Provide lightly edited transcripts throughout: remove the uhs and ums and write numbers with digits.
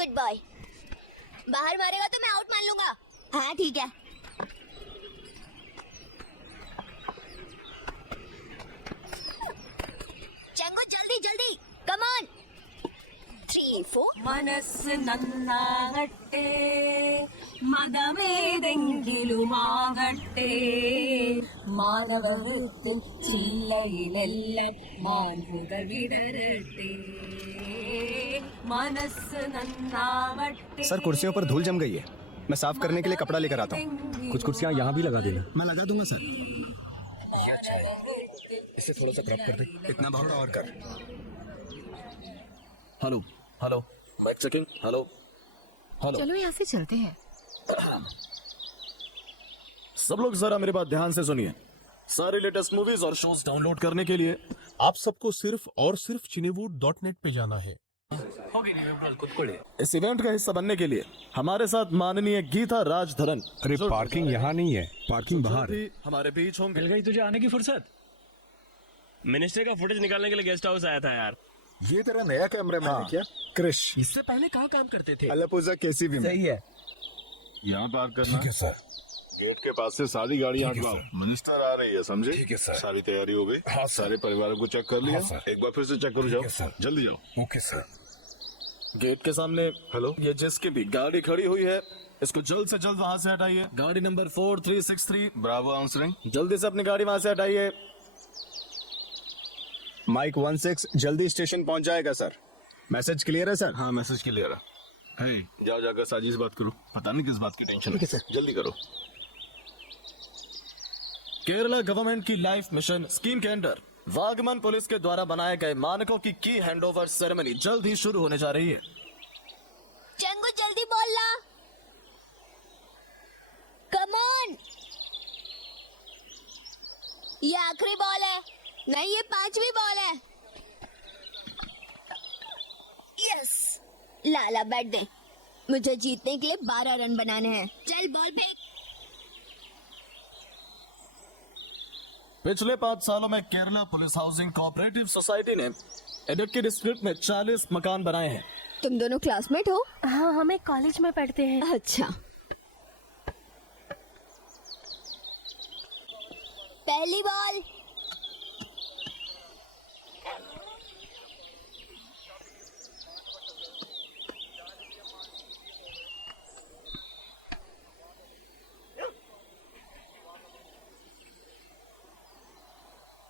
Good boy. बाहर मारेगा तो मैं आउट मान लूंगा। हाँ ठीक है। चंगू जल्दी जल्दी, कम ऑन। 3 4 മനസ്സ് നന്നാകട്ടെ മതമേതെങ്കിലുമാകട്ടെ മാനവവൃത്തിൻ ചില്ലയിലെല്ലാം മാൻപുകൾ വിടരട്ടെ മനസ്സ് നന്നാവട്ടെ. सर कुर्सियों पर धूल जम गई है, मैं साफ करने के लिए कपड़ा लेकर आता हूँ। कुछ कुर्सियाँ यहाँ भी लगा देना। मैं लगा दूंगा सर। ये अच्छा है, इसे थोड़ा सा क्रॉप कर दे, इतना बहुत और कर। Hello hello, mike checking. Hello hello. चलो यहाँ से चलते हैं। सब लोग जरा मेरी बात ध्यान से सुनिए। सारे लेटेस्ट मूवीज और शोज डाउनलोड करने के लिए आप सबको सिर्फ और सिर्फ cinewood.net पे जाना है। इस इवेंट का हिस्सा बनने के लिए हमारे साथ माननीय गीता राजधरन अरे पार्किंग यहाँ नहीं है, पार्किंग बाहर है। भी हमारे बीच होंगे। मिल गई तुझे आने की फुर्सत। मिनिस्टर का फुटेज निकालने के लिए गेस्ट हाउस आया था यार। ये तेरा नया कैमरा है क्या? क्रिश, इससे पहले कहाँ काम करते थे? अलापुजा केसीबी में। सही है। यहाँ पार्क करना ठीक है सर। गेट के पास से सारी गाड़ियाँ ठीक है, हटवाओ। मिनिस्टर आ रही है, समझे? ठीक है, सर। सारी तैयारी हो गई? हाँ, सारे परिवार को चेक कर लिया? हाँ, सर। एक बार फिर से चेक करो, जाओ है, सर। जल्दी जाओ। Okay sir. गेट के सामने हेलो, ये जिसकी भी गाड़ी खड़ी हुई है इसको जल्द से जल्द वहाँ से हटाइए। गाड़ी नंबर 4363 ब्रावो आंसरिंग, जल्दी से अपनी गाड़ी वहाँ से हटाइए। माइक 16 जल्दी स्टेशन पहुंच जाएगा सर। मैसेज क्लियर है सर? हाँ मैसेज क्लियर है। जाओ जाकर साजिश बात करो, पता नहीं किस बात की टेंशन है। जल्दी करो। केरला गवर्नमेंट की लाइफ मिशन स्कीम के अंडर वागमन पुलिस के द्वारा बनाए गए मानकों की हैंडओवर सेरेमनी जल्द ही शुरू होने जा रही है। चंगू जल्दी बोलना, कम ऑन। ये आखिरी बॉल है। नहीं, ये 5वीं बॉल है। यस, लाला बैठ दे। मुझे जीतने के लिए 12 रन बनाने हैं। चल बॉल फेंक। पिछले 5 सालों में Kerala police housing cooperative society ने इडुक्की डिस्ट्रिक्ट में 40 मकान बनाए हैं। तुम दोनों क्लासमेट हो? हाँ, हम एक कॉलेज में पढ़ते हैं। अच्छा। पहली ball.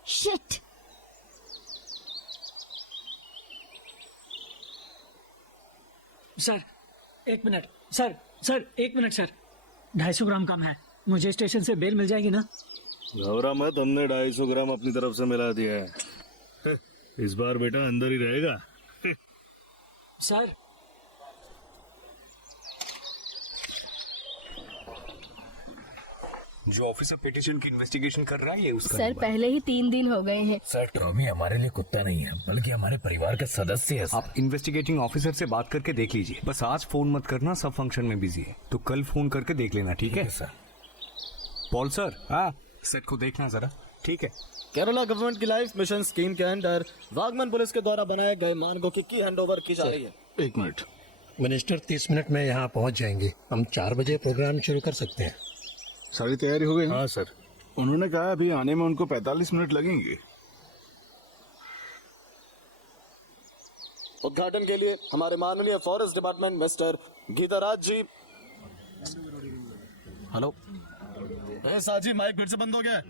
Shit. Sir 1 minute. Sir 1 minute sir. 250 ग्राम कम है, मुझे स्टेशन से बेल मिल जाएगी ना? घबरा मत, हमने 250 ग्राम अपनी तरफ से मिला दिया है। इस बार बेटा अंदर ही रहेगा। सर जो ऑफिसर पिटीशन की इन्वेस्टिगेशन कर रहा है ये उसका सर नंबर है। पहले ही 3 दिन हो गए हैं। सर टॉमी हमारे लिए कुत्ता नहीं है बल्कि हमारे परिवार का सदस्य है। आप इन्वेस्टिगेटिंग ऑफिसर से बात करके देख लीजिए। बस आज फोन मत करना, सब फंक्शन में बिजी है, तो कल फोन करके देख लेना। ठीक है सर। पॉल सर, हाँ सेट को देखना जरा। ठीक है। केरला गवर्नमेंट की लाइफ मिशन स्कीम के अंडर वागमन पुलिस के द्वारा बनाए गए मानकों की हैंडओवर की जा रही है। 1 मिनट। मिनिस्टर 30 मिनट में यहाँ पहुँच जाएंगे। हम 4 बजे प्रोग्राम शुरू कर सकते हैं। सारी तैयारी हो गई? हाँ सर। उन्होंने कहा अभी आने में उनको 45 मिनट लगेंगे। उद्घाटन के लिए हमारे माननीय फॉरेस्ट डिपार्टमेंट मिस्टर गीताराज जी। हेलो साजी, माइक फिर से बंद हो गया।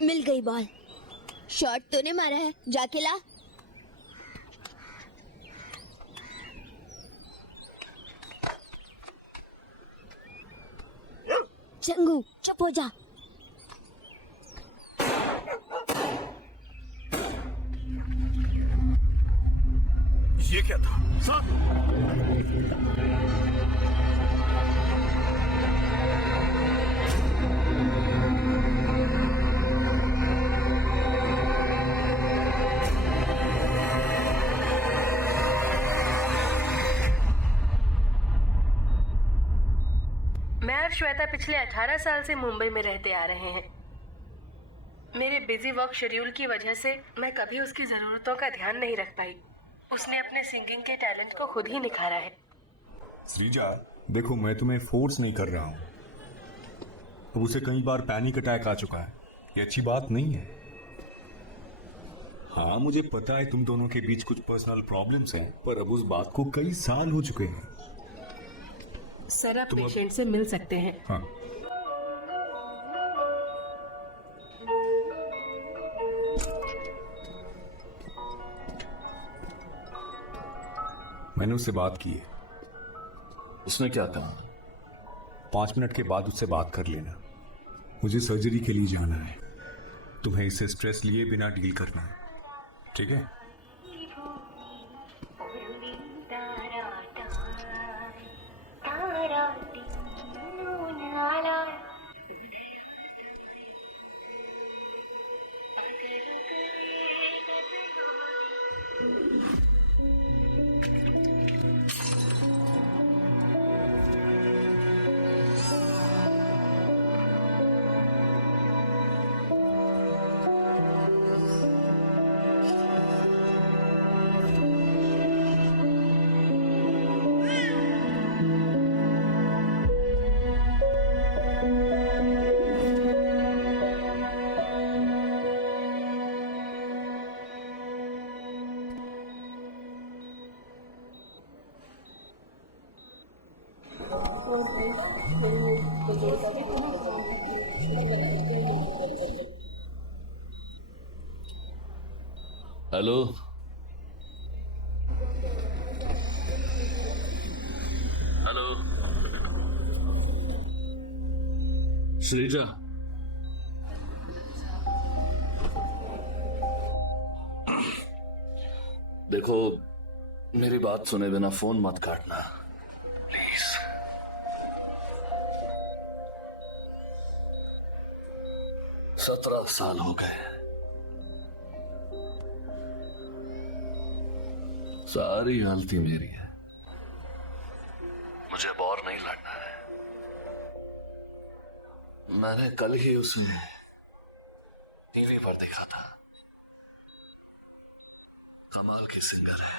मिल गई बॉल। शॉट तूने मारा है, जाके ला। चंगू चुप हो जा। ये क्या था? मैं और श्वेता पिछले 18 साल से मुंबई में रहते आ रहे हैं। मेरे बिजी वर्क शेड्यूल की वजह से मैं कभी उसकी जरूरतों का ध्यान नहीं रख पाई। उसने अपने सिंगिंग के टैलेंट को खुद ही निखारा है। श्रीजा, देखो मैं तुम्हें फोर्स नहीं कर रहा हूँ। अब उसे कई बार पैनिक अटैक आ चुका है, ये अच्छी बात नहीं है। हाँ मुझे पता है तुम दोनों के बीच कुछ पर्सनल प्रॉब्लम्स हैं, पर अब उस बात को कई साल हो चुके हैं। सर आप पेशेंट से मिल सकते हैं। हाँ मैंने उससे बात की है। उसने क्या कहा? 5 मिनट के बाद उससे बात कर लेना। मुझे सर्जरी के लिए जाना है, तुम्हें इससे स्ट्रेस लिए बिना डील करना है, ठीक है? हेलो, हेलो श्रीजा, देखो मेरी बात सुने बिना फोन मत काटना प्लीज। 17 साल हो गए, सारी गलती मेरी है। मुझे अब और नहीं लड़ना है। मैंने कल ही उसे टीवी पर देखा था, कमाल की सिंगर है।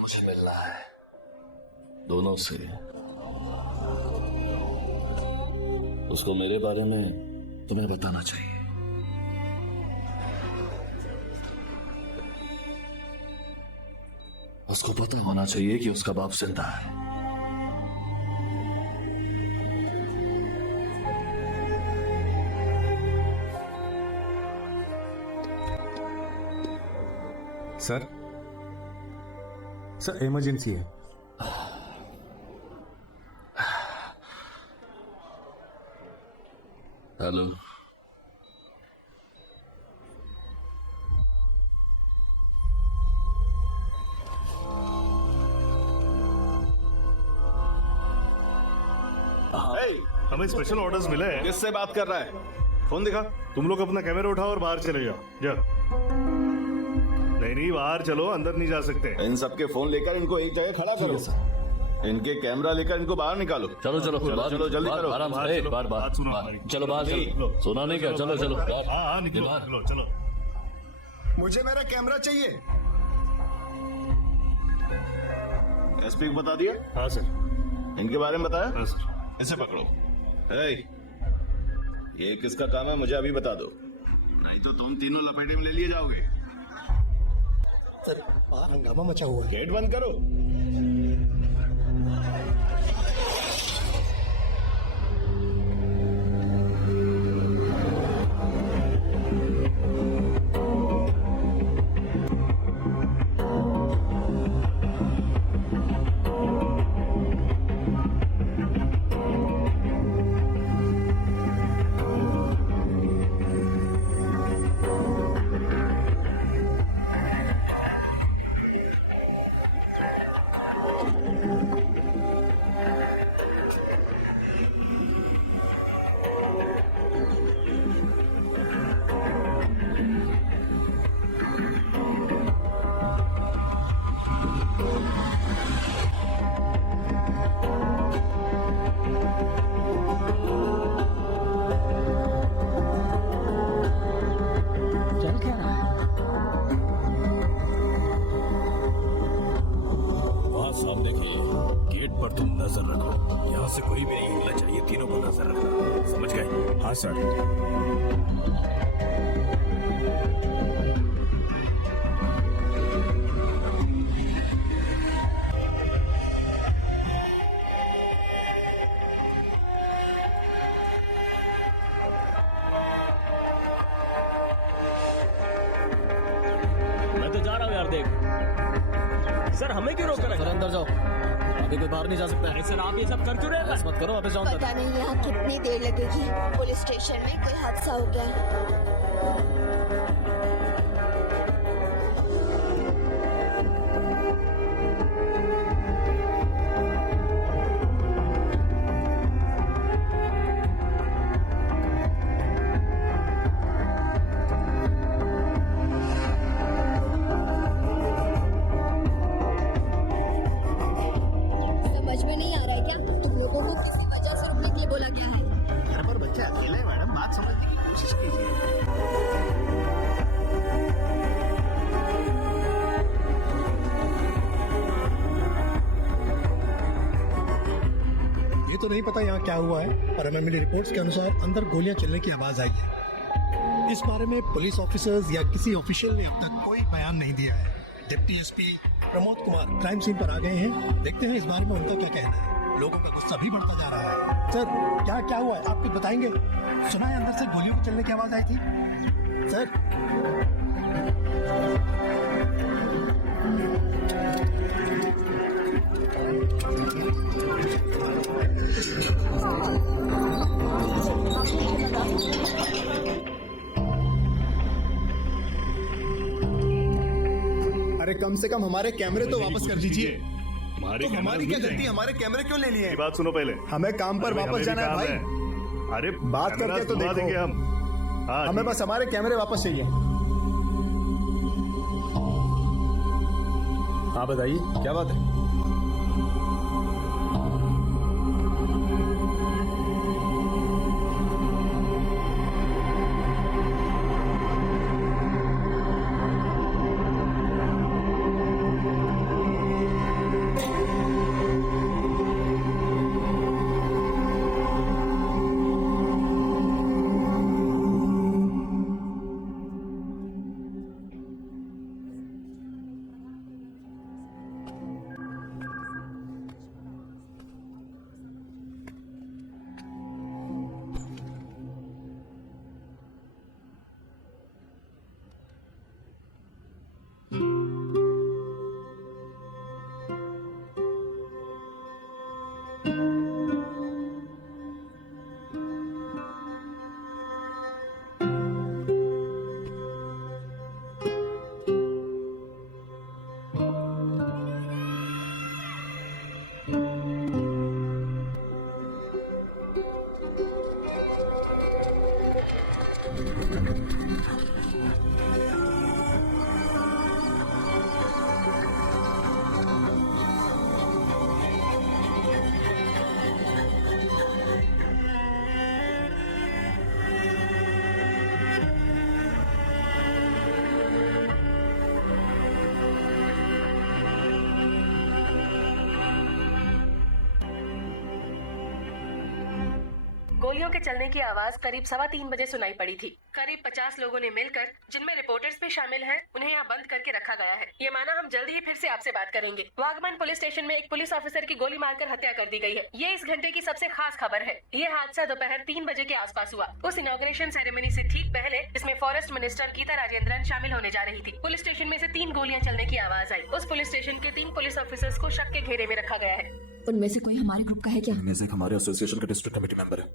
मुझे मिलना है दोनों से। उसको मेरे बारे में तुम्हें बताना चाहिए। उसको पता होना चाहिए कि उसका बाप जिंदा है। सर, सर इमरजेंसी है। हेलो, हमें स्पेशल ऑर्डर्स मिले हैं। किससे बात कर रहा है? फोन दिखा। तुम लोग अपना कैमरा उठाओ और बाहर चले जाओ। जा। नहीं बाहर चलो, अंदर नहीं जा सकते। इन सबके फोन लेकर इनको एक जगह खड़ा करो। इनके कैमरा लेकर इनको बाहर निकालो। चलो चलो चलो जल्दी करो। आराम से बात सुनो। चलो बाहर चलो। सुना नहीं क्या? चलो चलो। हाँ निकलो चलो। मुझे मेरा कैमरा चाहिए। एसपी को बता दिए? हाँ सर। इनके बारे में बताया? हाँ सर। इसे पकड़ो। ये किसका काम है मुझे अभी बता दो, नहीं तो तुम तीनों लपेटे में ले लिए जाओगे। सर बाहर हंगामा मचा हुआ है। गेट बंद करो। कोई भी नहीं हिलना चाहिए, तीनों को नजर रखना, समझ गए? हाँ सर। मैं तो जा रहा हूँ यार, देख। सर हमें क्यों रोक कर रखा? अंदर जाओ, अभी कोई बाहर नहीं जा सकता है। सर आप ये सब कर क्यों रहे हैं? मत करो, वापस जाओ। पता नहीं यहाँ कितनी देर लगेगी। पुलिस स्टेशन में कोई हादसा हो गया है। समझ में नहीं आ रहा है क्या? तुम लोगों को किसी वजह से रुकने के लिए बोला गया है। घर पर बच्चा अकेला है मैडम, बात समझने की कोशिश कीजिए। ये तो नहीं पता यहाँ क्या हुआ है, पर हमें मिली रिपोर्ट्स के अनुसार अंदर गोलियां चलने की आवाज आई है। इस बारे में पुलिस ऑफिसर्स या किसी ऑफिशियल ने अब तक कोई बयान नहीं दिया है। Deputy SP Pramod Kumar crime scene पर आ गए हैं, देखते हैं इस बारे में उनका क्या कहना है। लोगों का गुस्सा भी बढ़ता जा रहा है। सर क्या हुआ है, आप कुछ बताएंगे? सुना है अंदर से गोलियों के चलने की आवाज आई थी सर। अरे कम से कम हमारे कैमरे तो वापस कर दीजिए। हमारे तो हमारी क्या गलती? हमारे कैमरे क्यों ले लिए? बात सुनो पहले, हमें काम पर अरे वापस हमें भी जाना है काम भाई। अरे बात करके कैमरा तो सुनवा देखो। देंगे हम। हाँ, हमें ठीक बस हमारे कैमरे वापस चाहिए। हाँ बताइए, क्या बात है? गोलियों के चलने की आवाज करीब 3:15 बजे सुनाई पड़ी थी। करीब 50 लोगों ने मिलकर, जिनमें रिपोर्टर्स भी शामिल हैं, उन्हें यहाँ बंद करके रखा गया है। ये माना हम जल्द ही फिर से आपसे बात करेंगे। वागमन पुलिस स्टेशन में एक पुलिस ऑफिसर की गोली मारकर हत्या कर दी गई है। ये इस घंटे की सबसे खास खबर है। ये हादसा दोपहर 3 बजे के आसपास हुआ। उस इनॉग्रेशन सेरेमनी से ठीक पहले इसमें फॉरेस्ट मिनिस्टर गीता राजेंद्रन शामिल होने जा रही थी। पुलिस स्टेशन में से 3 गोलियां चलने की आवाज आई। उस पुलिस स्टेशन के 3 पुलिस ऑफिसर्स को शक के घेरे में रखा गया है। उनमें से कोई हमारे ग्रुप का है क्या? इनमें से हमारे एसोसिएशन का डिस्ट्रिक्ट कमेटी मेंबर है।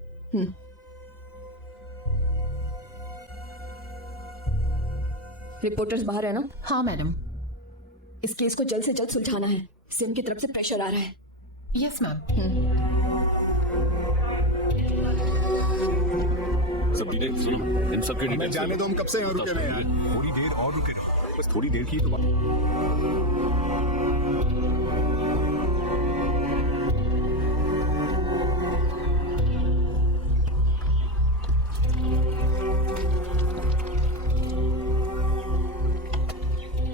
रिपोर्टर्स बाहर है ना? हाँ मैडम। इस केस को जल्द से जल्द सुलझाना है। सिम की तरफ से प्रेशर आ रहा है। Yes ma'am. सब सुनो, इन सब के हमें जाने दो, हम कब से यहाँ रुके हुए हैं। थोड़ी देर और रुके रहो, बस थोड़ी देर की तो बात।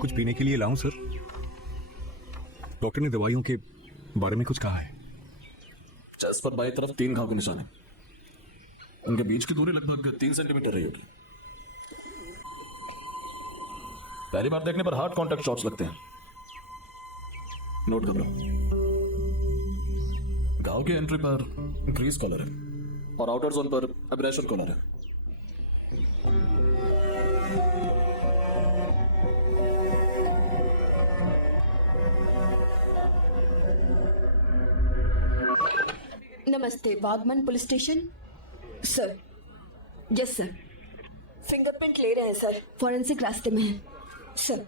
कुछ पीने के लिए लाऊं सर? डॉक्टर ने दवाइयों के बारे में कुछ कहा है? चेस्ट पर बाई तरफ 3 घाव के निशान हैं। उनके बीच की दूरी लगभग 3 सेंटीमीटर रही होगी। पहली बार देखने पर हार्ड कांटेक्ट शॉट्स लगते हैं। नोट कर लो। घाव की एंट्री पर ग्रीस कॉलर है और आउटर जोन पर एब्रेशन कॉलर है। नमस्ते, Vagaman police station. Sir, yes sir, fingerprint ले रहे हैं सर, फॉरेंसिक रास्ते में है सर।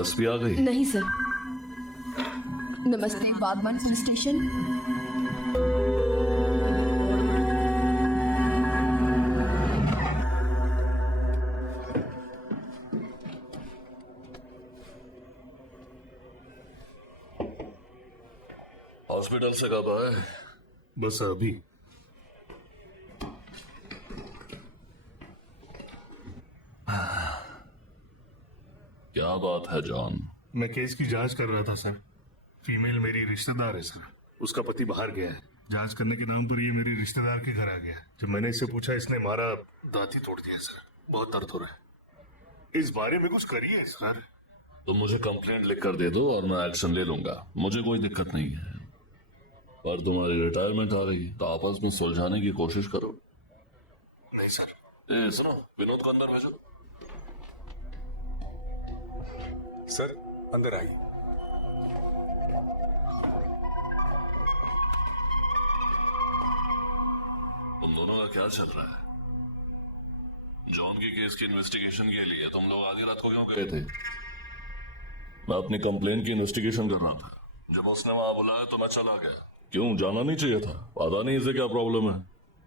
एसपी आ गई? नहीं सर। नमस्ते, वागमन पुलिस स्टेशन। हॉस्पिटल से कब आए? बस अभी। क्या बात है जॉन? मैं केस की जांच कर रहा था सर। फीमेल मेरी रिश्तेदार है सर। उसका पति बाहर गया है। जांच करने के नाम पर ये मेरी रिश्तेदार के घर आ गया। जब मैंने इससे पूछा, इसने मारा दांत ही तोड़ दिया सर। बहुत दर्द हो रहा है। इस बारे में कुछ करिए सर। तुम मुझे कंप्लेंट लिख कर दे दो और मैं एक्शन ले लूंगा। मुझे कोई दिक्कत नहीं है, पर तुम्हारी रिटायरमेंट आ रही तो आपस में सुलझाने की कोशिश करो। नहीं सर। ए सुनो, विनोद को अंदर भेजो। सर, अंदर आइए। तुम दोनों का क्या चल रहा है? जॉन की केस की इन्वेस्टिगेशन के लिए तुम लोग आधी रात को क्यों गए थे? मैं अपनी कंप्लेन की इन्वेस्टिगेशन कर रहा था। जब उसने वहां बुलाया तो मैं चला गया। क्यों, जाना नहीं चाहिए था? पता नहीं इसे क्या प्रॉब्लम है।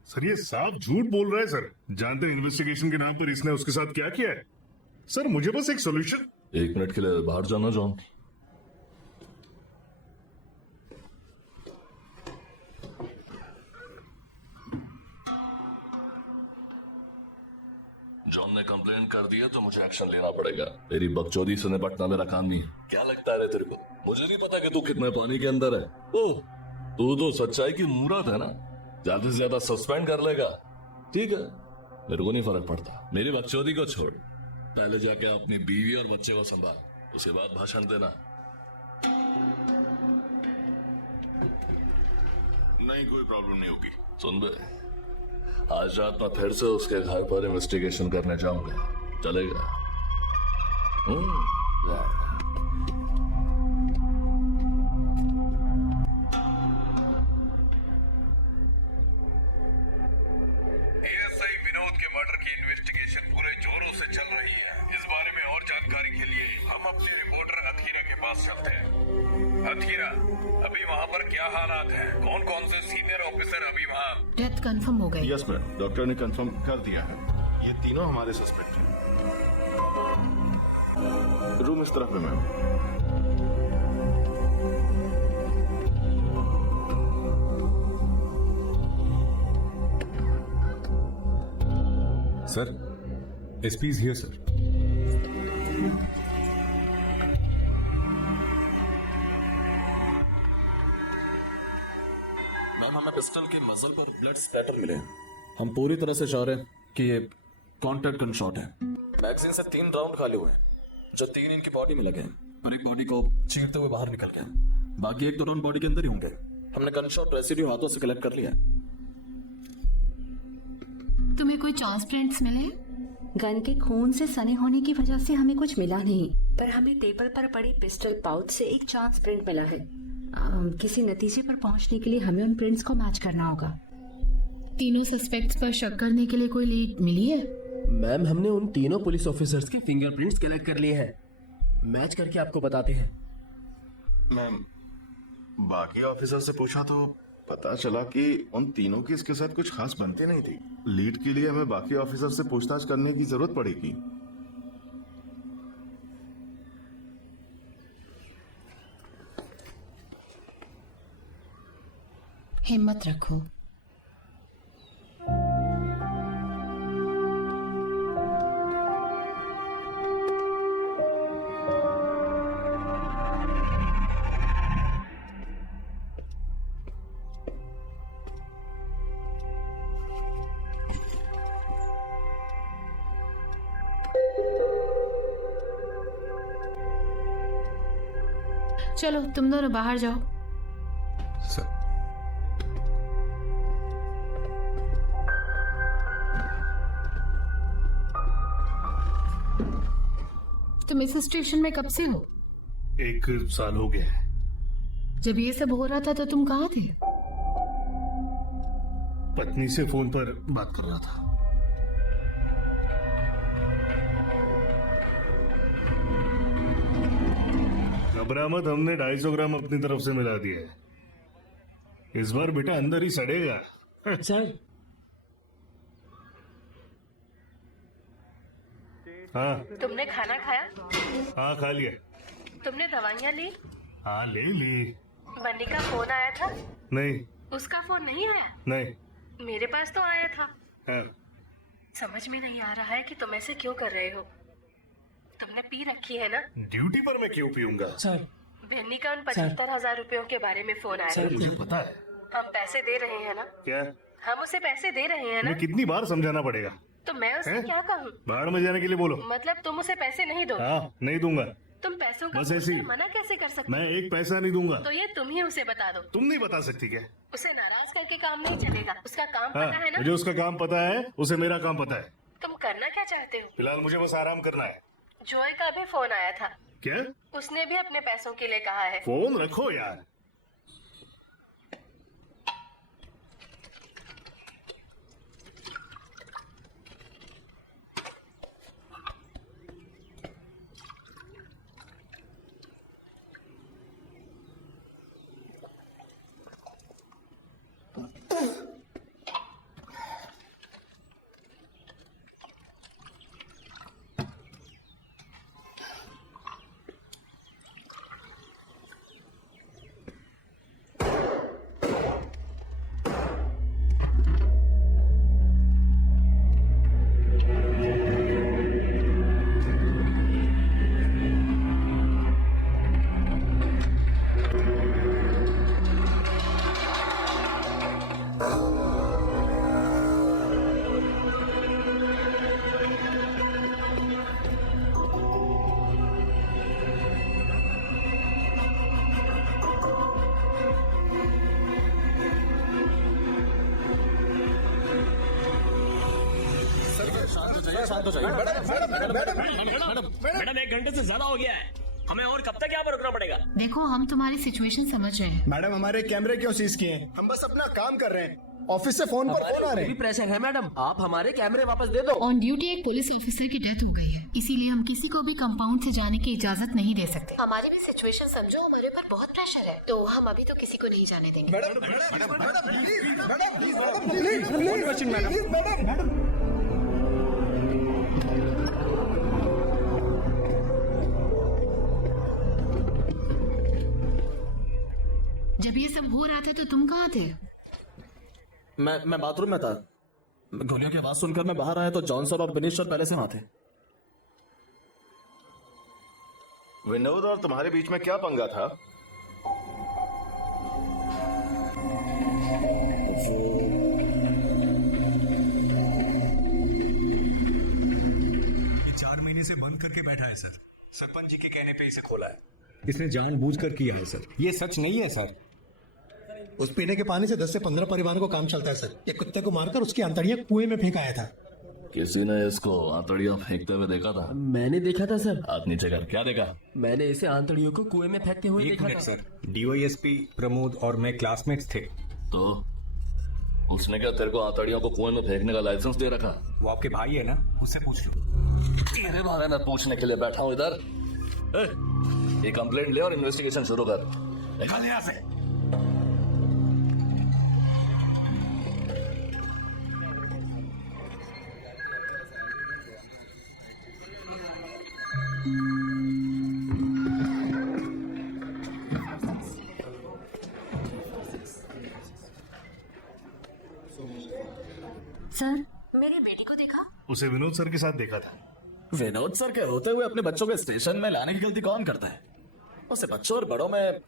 सर, ये साफ झूठ बोल रहा है सर। जानते हैं इन्वेस्टिगेशन के नाम पर इसने उसके साथ क्या किया है? सर, मुझे बस एक सोल्यूशन। 1 मिनट के लिए बाहर जाना जॉन। जॉन ने कंप्लेन कर दिया तो मुझे एक्शन लेना पड़ेगा। तेरी बकचोदी से निपटना मेरा काम नहीं है। क्या लगता है रे तेरे को? मुझे नहीं पता कि तू कितने पानी के अंदर है। ओह, तू तो सच्चाई की मूरत है ना। ज्यादा से ज्यादा सस्पेंड कर लेगा, ठीक है, मेरे को नहीं फर्क पड़ता। मेरी बकचोदी को छोड़, पहले जाके अपनी बीवी और बच्चे को संभाल, उसके बाद भाषण देना। नहीं, कोई प्रॉब्लम नहीं होगी। सुन बे, आज रात मैं फिर से उसके घर पर इन्वेस्टिगेशन करने जाऊंगा, चलेगा? एएसआई विनोद के मर्डर की इन्वेस्टिगेशन पूरे जोरों से चल रही है। इस बारे में और जानकारी के लिए हम अपने रिपोर्टर अथीरा के पास चलते हैं। अथीरा, अभी वहाँ पर क्या हालात हैं? कौन कौन से सीनियर ऑफिसर अभी वहाँ? डेथ कंफर्म हो गई। यस मैम, डॉक्टर ने कंफर्म कर दिया है। ये तीनों हमारे सस्पेक्ट हैं। रूम इस तरफ में ma'am. Sir, SP is here sir. Ma'am, हमें पिस्टल के मजल पर ब्लड स्पैटर मिले हैं। हम पूरी तरह से श्योर हैं कि ये कॉन्टैक्ट गन शॉट है। मैगजीन से 3 राउंड खाली हुए हैं, जो 3 इनकी बॉडी में लगे हैं और एक बॉडी को चीरते हुए बाहर निकल गए। बाकी 1 राउंड बॉडी के अंदर ही होंगे। हमने गन शॉट रेसिड्यू हाथों से कलेक्ट कर लिया है। तुम्हें कोई चांस प्रिंट्स मिले? गन के खून से सने होने की वजह से हमें कुछ मिला नहीं, पर हमें टेबल पर पड़ी पिस्टल पाउच से एक चांस प्रिंट मिला है। किसी नतीजे पर पहुंचने के लिए हमें उन प्रिंट्स को मैच करना होगा। तीनों सस्पेक्ट्स पर शक करने के लिए कोई लीड मिली है? मैम, हमने उन तीनों पुलिस ऑफिसर्स के फिंगरप्रिंट्स कलेक्ट कर लिए हैं। मैच करके आपको बताते हैं। मैम, बाकी ऑफिसर से पूछा तो पता चला कि उन तीनों की इसके साथ कुछ खास बनते नहीं थी। लीड के लिए हमें बाकी ऑफिसर से पूछताछ करने की जरूरत पड़ेगी। हिम्मत रखो। चलो तुम दोनों बाहर जाओ। सर तुम इस स्टेशन में कब से हो? 1 साल हो गया है। जब ये सब हो रहा था तो तुम कहाँ थे? पत्नी से फोन पर बात कर रहा था। बरामद हमने 250 ग्राम अपनी तरफ से मिला दिया है। इस बार बेटा अंदर ही सड़ेगा। सर हाँ तुमने खाना खाया? हाँ खा लिया। तुमने दवाइयाँ ली? हाँ ले ली। बन्नी का फोन आया था? नहीं उसका फोन नहीं आया? नहीं। मेरे पास तो आया था। हाँ। समझ में नहीं आ रहा है कि तुम ऐसे क्यों कर रहे हो। तुमने पी रखी है ना? ड्यूटी पर मैं क्यों पीऊंगा? सर बहनी का उन 75,000 रुपयों के बारे में फोन आया सर, है। मुझे पता है। हम पैसे दे रहे हैं ना? क्या? हम उसे पैसे दे रहे हैं ना? मैं कितनी बार समझाना पड़ेगा? तो मैं उसे हैं? क्या कहूँ? बाहर में जाने के लिए बोलो। मतलब तुम उसे पैसे नहीं दो? हाँ नहीं दूंगा। तुम पैसों का बस ऐसे ही। मना कैसे कर सकते? मैं 1 पैसा नहीं दूंगा। तो ये तुम ही उसे बता दो। तुम नहीं बता सकती क्या? उसे नाराज करके काम नहीं चलेगा। उसका काम हाँ पता है ना? मुझे उसका काम पता है, उसे मेरा काम पता है। तुम करना क्या चाहते हो? फिलहाल मुझे बस आराम करना है। जॉय का भी फोन आया था। क्या? उसने भी अपने पैसों के लिए कहा है। फोन रखो यार। मैडम 1 घंटे से ज्यादा हो गया है। हमें और कब तक यहाँ पर रुकना पड़ेगा? देखो हम तुम्हारी सिचुएशन समझ रहे हैं। मैडम हमारे कैमरे क्यों सीज किए हैं? हम बस अपना काम कर रहे हैं। ऑफिस से फोन पर फोन आ रहे भी हैं। प्रेशर है मैडम, आप हमारे कैमरे वापस दे दो। ऑन ड्यूटी एक पुलिस ऑफिसर की डेथ हो गई है, इसीलिए हम किसी को भी कंपाउंड से जाने की इजाजत नहीं दे सकते। हमारी भी सिचुएशन समझो, हमारे ऊपर बहुत प्रेशर है, तो हम अभी तो किसी को नहीं जाने देंगे। जब ये सब हो रहा था तो तुम कहाँ थे? मैं बाथरूम में था। गोलियों की आवाज सुनकर मैं बाहर आया तो जॉनसन और विनीश्वर पहले से वहां थे। विनोद और तुम्हारे बीच में क्या पंगा था? ये 4 महीने से बंद करके बैठा है सर। सरपंच जी के कहने पे इसे खोला है। इसने जानबूझकर किया है सर। ये सच नहीं है सर। उस पीने के पानी से 10 से 15 परिवारों को काम चलता है सर। ये कुत्ते को मारकर उसकी अंतड़ियां कुएं में फेंक आया था। किसी ने इसको आंतड़ियां फेंकते हुए देखा था? मैंने देखा था सर। हाथ नीचे कर। क्या देखा? मैंने इसे आंतड़ियों को कुएं में फेंकते हुए एक देखा मिनट था सर। डीवाईएसपी प्रमोद और मैं क्लासमेट्स थे। तो उसने क्या तेरे को आंतड़ियों को कुएं में फेंकने का लाइसेंस दे रखा? वो आपके भाई है ना, उससे पूछ लो। तेरे बारे में पूछने के लिए बैठा हूं इधर। ये कंप्लेंट ले और इन्वेस्टिगेशन शुरू कर। निकल यहां से। सर मेरी बेटी को देखा? उसे विनोद सर के साथ देखा था। विनोद सर के होते हुए अपने बच्चों को स्टेशन में लाने की गलती कौन करता है? उसे बच्चों और बड़ों में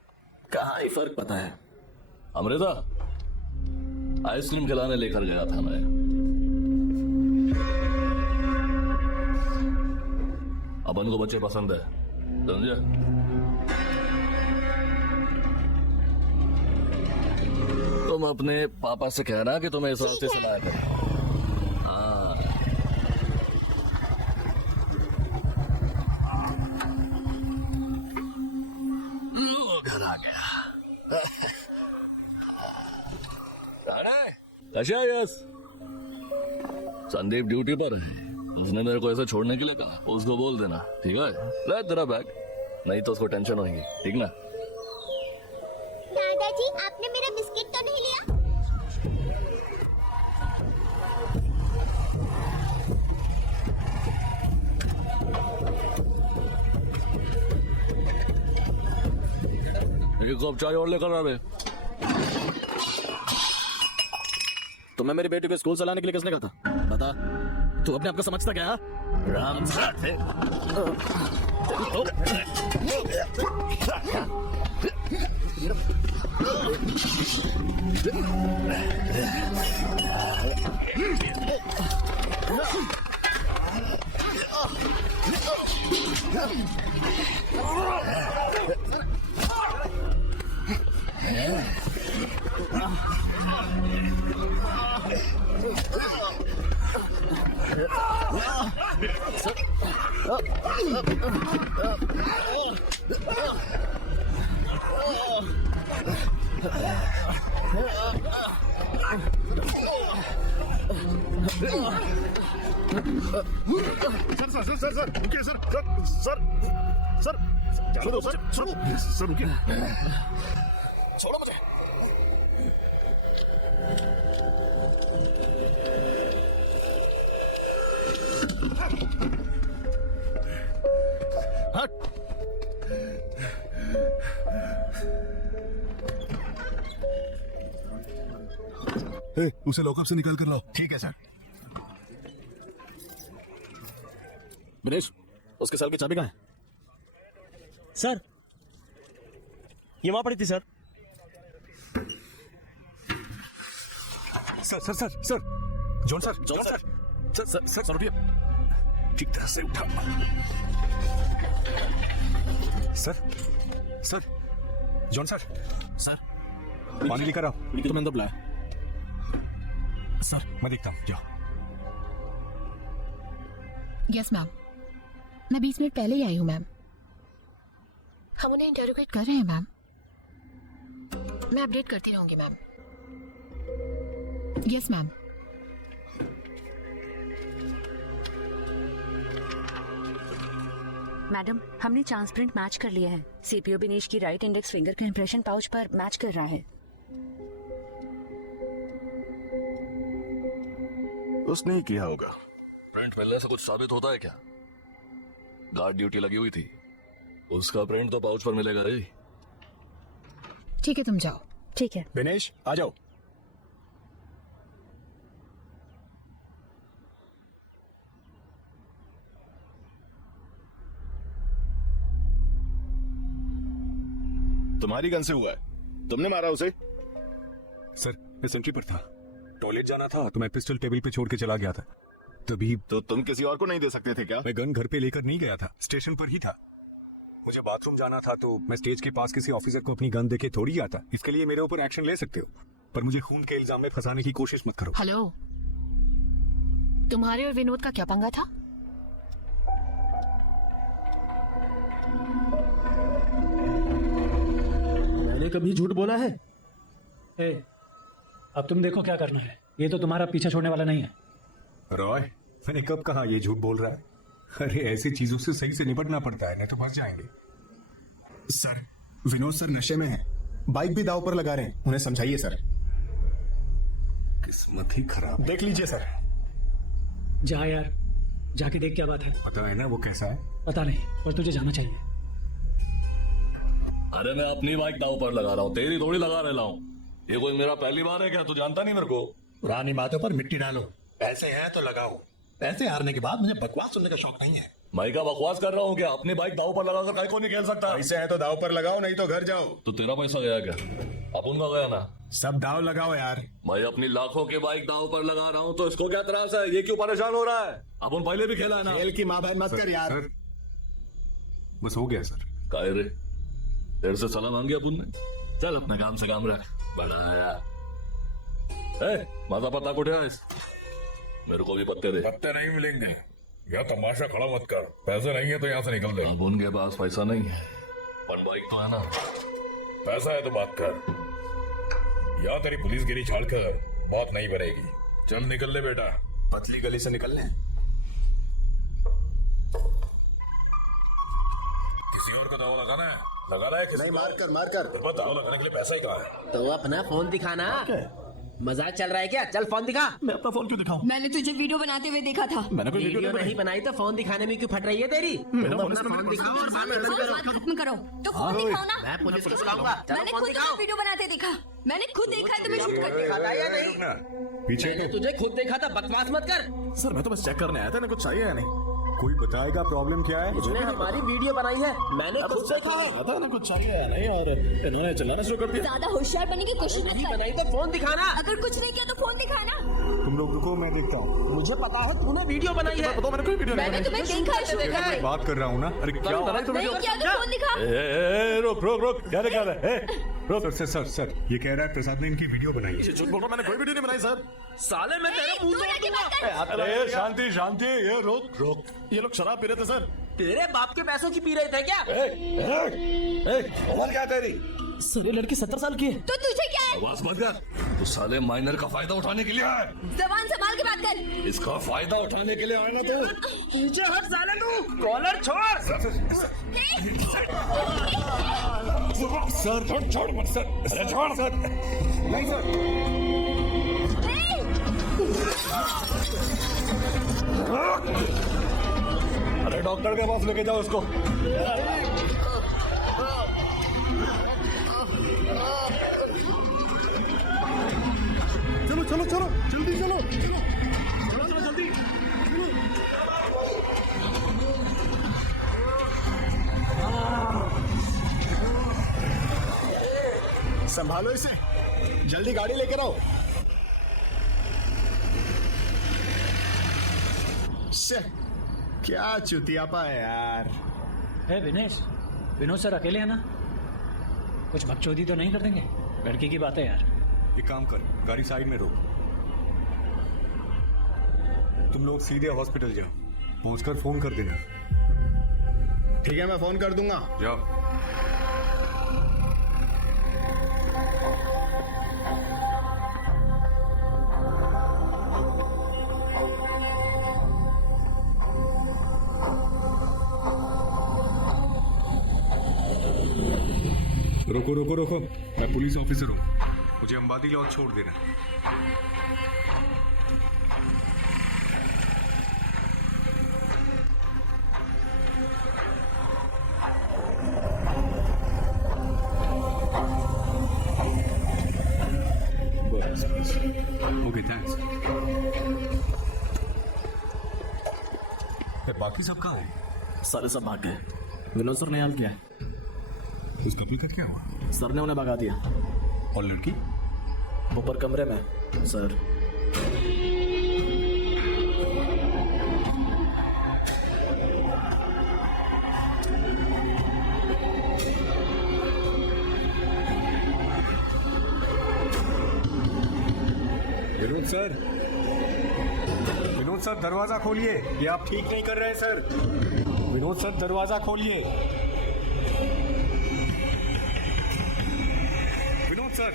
कहाँ ही फर्क पता है। अमृता, आइसक्रीम खिलाने लेकर गया था मैं। अपन को बच्चे पसंद है, समझे? अपने पापा से कहना कि तुम्हें इस रास्ते से लाया करें। हाँ। घर आ गया। अच्छा यस, संदीप ड्यूटी पर है, उसने मेरे को ऐसे छोड़ने के लिए कहा। उसको बोल देना, ठीक है? ले तेरा बैग, नहीं तो उसको टेंशन होगी, ठीक ना? दादाजी, आपने मेरा बिस्किट तो नहीं लिया? एक कप चाय और लेकर आ रहे। तुम्हें मेरी बेटी को स्कूल चलाने के लिए किसने कहा था? बता, तू अपने आप को समझता क्या? राम सर रुकिए सर रुकिए। छोड़ो मुझे। हट। उसे लॉकअप से निकाल कर लाओ। ठीक है सर। दिनेश, उसके साल की चाबी कहाँ है? सर, ये वहां पड़ी थी sir. Sir sir sir sir John sir John sir, sir sir sir sir उठिए। ठीक तरह से उठा। Sir sir John sir sir, पानी लेकर आओ। तुम्हें अंदर बुलाया। सर मैं देखता हूँ, जाओ। यस मैम, मैं 20 मिनट पहले ही आई हूँ मैम। हम उन्हें इंटरोगेट कर रहे हैं मैम। मैं अपडेट करती रहूंगी मैम। Yes ma'am. मैडम, हमने चांस प्रिंट मैच कर लिया है। सीपीओ बिनेश की राइट इंडेक्स फिंगर का इंप्रेशन पाउच पर मैच कर रहा है। उसने ही किया होगा। प्रिंट मिलने से कुछ साबित होता है क्या? गार्ड ड्यूटी लगी हुई थी, उसका प्रिंट तो पाउच पर मिलेगा ही। ठीक है, तुम जाओ। ठीक है। दिनेश, आ जाओ। तुम्हारी गन से हुआ है, तुमने मारा उसे? सर मैं सेंट्री पर था, टॉयलेट जाना था तो मैं पिस्टल टेबल पे छोड़ के चला गया था। तभी तो तुम किसी और को नहीं दे सकते थे क्या? मैं गन घर पे लेकर नहीं गया था, स्टेशन पर ही था। मुझे बाथरूम जाना था तो मैं स्टेज के पास किसी ऑफिसर को अपनी गन देके थोड़ी आता। इसके लिए मेरे ऊपर एक्शन ले सकते हो, पर मुझे खून के इल्जाम में फंसाने की कोशिश मत करो। हेलो, तुम्हारे और विनोद का क्या पंगा था? मैंने कभी झूठ बोला है? अब तुम देखो क्या करना है। ये तो तुम्हारा पीछा छोड़ने वाला नहीं है। रॉय, मैंने कब कहा ये झूठ बोल रहा है? अरे ऐसी चीजों से सही से निपटना पड़ता है, नहीं तो फंस जाएंगे। सर, विनोद सर नशे में हैं, बाइक भी दाव पर लगा रहे हैं, उन्हें समझाइए सर। किस्मत ही खराब। देख लीजिए सर। जा यार, जाके देख क्या बात है। पता है ना वो कैसा है? पता नहीं, और तुझे जाना चाहिए। अरे मैं अपनी बाइक दाव पर लगा रहा हूँ, तेरी थोड़ी लगा रहा हूँ। ये कोई मेरा पहली बार है क्या? तू जानता नहीं मेरे को? पुरानी बातों पर मिट्टी डालो। पैसे हैं तो लगाओ। पैसे हारने के बाद मुझे बकवास सुनने का शौक नहीं है। मैं क्या बकवास कर रहा हूँ क्या? अपनी बाइक दाव पर लगाकर काहे को नहीं खेल सकता? पैसे हैं तो दाव पर लगाओ, नहीं तो घर जाओ। तो तेरा पैसा गया क्या? अपन का गया ना? सब दाव लगाओ यार। मैं अपनी लाखों की बाइक दाव पर लगा रहा हूँ तो इसको क्या त्रास है? ये क्यों परेशान हो रहा है? अपन पहले भी खेला है ना। खेल की माँ बहन मत कर यार। सर, बस हो गया सर। काहे रे, तेरे से सलाह मांगी अपन ने? चल अपने काम से काम रख। बनाया माझा पता कुठे आहेस? मेरे को भी पत्ते दे. पत्ते नहीं मिलेंगे. या तमाशा खड़ा मत कर. पैसे नहीं है तो यहाँ से निकल दे. अब उनके पास पैसा नहीं है, पर बाइक तो है ना. पैसा है तो बात कर. या तेरी पुलिसगिरी छाड़कर बात नहीं बनेगी. चल निकल ले बेटा. पतली गली से निकलने. किसी और को दावा लगाना है? लगा रहा है किसी नहीं, को? मार कर तेरे पास दावा लगाने के लिए पैसा ही कहाँ है? तो अपना फोन दिखाना. मजाक चल रहा है क्या? चल फोन दिखा. मैं अपना फोन क्यों दिखाऊं? मैंने तुझे वीडियो बनाते हुए देखा था. मैंने कोई वीडियो नहीं बनाई तो फोन दिखाने में क्यों फट रही है तेरी? मेरा फोन अपना फोन दिखाओ और बात बंद करो. बात खत्म करो. तो फोन दिखाओ ना. मैं पुलिस को बुलाऊंगा. चलो मैंने फोन खुद दिखाओ. तुम्हें वीडियो बनाते देखा. मैंने खुद देखा है तुम्हें शूट करते. दिखा या नहीं? पीछे मैंने तुझे खुद देखा था. बकवास मत कर. सर मैं तो बस चेक करने आया था, ना कुछ चाहिए या नहीं. कोई बताएगा प्रॉब्लम क्या है? उसने हमारी वीडियो बनाई है. मैंने खुद देखा है. पता ना कुछ चाहिए या नहीं, और इन्होंने चिल्लाना शुरू कर दिया. ज्यादा होशियार बनने की कोशिश मत नहीं कर. बनाई तो फोन दिखाना. अगर कुछ नहीं किया तो फोन दिखाना. तुम लोग रुको, मैं देखता हूँ. मुझे पता है तूने वीडियो बनाई है. तो मैंने कोई वीडियो नहीं मैंने तुम्हें देखा है शूट करते. बात कर रहा हूँ ना. अरे क्या हो रहा है? नहीं किया तो फोन दिखा. रुक रुक रुक. क्या रहा है? रुक सर ये कह रहा है प्रसाद ने इनकी वीडियो बनाई है. झूठ बोल रहा, मैंने कोई वीडियो नहीं बनाई सर. साले मैं तेरा मुंह तू लगे बात कर. अरे शांति शांति. ये रोक. ये लोग शराब पी रहे थे सर. तेरे बाप के पैसों की पी रहे थे क्या? उम्र क्या तेरी? सर ये लड़की 70 साल की है. तो तुझे क्या है? आवाज मत कर. तो साले माइनर का फायदा उठाने के लिए आए. जबान संभाल के बात कर. इसका फायदा उठाने के लिए आए ना तो. पीछे हट साले तू. कॉलर छोड़. सर छोड़ मत सर. अरे छोड़ सर. नहीं सर. अरे डॉक्टर के पास लेके जाओ उसको. चलो जल्दी चलो. संभालो इसे. जल्दी गाड़ी लेकर आओ. क्या चुतियापा है यार. है विनेश, विनोद सर अकेले हैं ना? कुछ बकचोदी तो नहीं कर देंगे? लड़की की बात है यार. एक काम कर, गाड़ी साइड में रोक. तुम लोग सीधे हॉस्पिटल जाओ. पहुंचकर फोन कर देना. ठीक है, मैं फोन कर दूंगा. जाओ. रुको. मैं पुलिस ऑफिसर हूँ. मुझे अंबाती लॉज छोड़ देना. Okay thanks. बाकी सब कहाँ है? सारे सब भाग गए. विनोद सर ने हाल किया है. उस कपल का क्या हुआ? सर ने उन्हें भगा दिया. और लड़की? ऊपर कमरे में सर. विनोद सर दरवाजा खोलिए. ये आप ठीक नहीं कर रहे हैं सर. विनोद सर दरवाजा खोलिए. विनोद सर.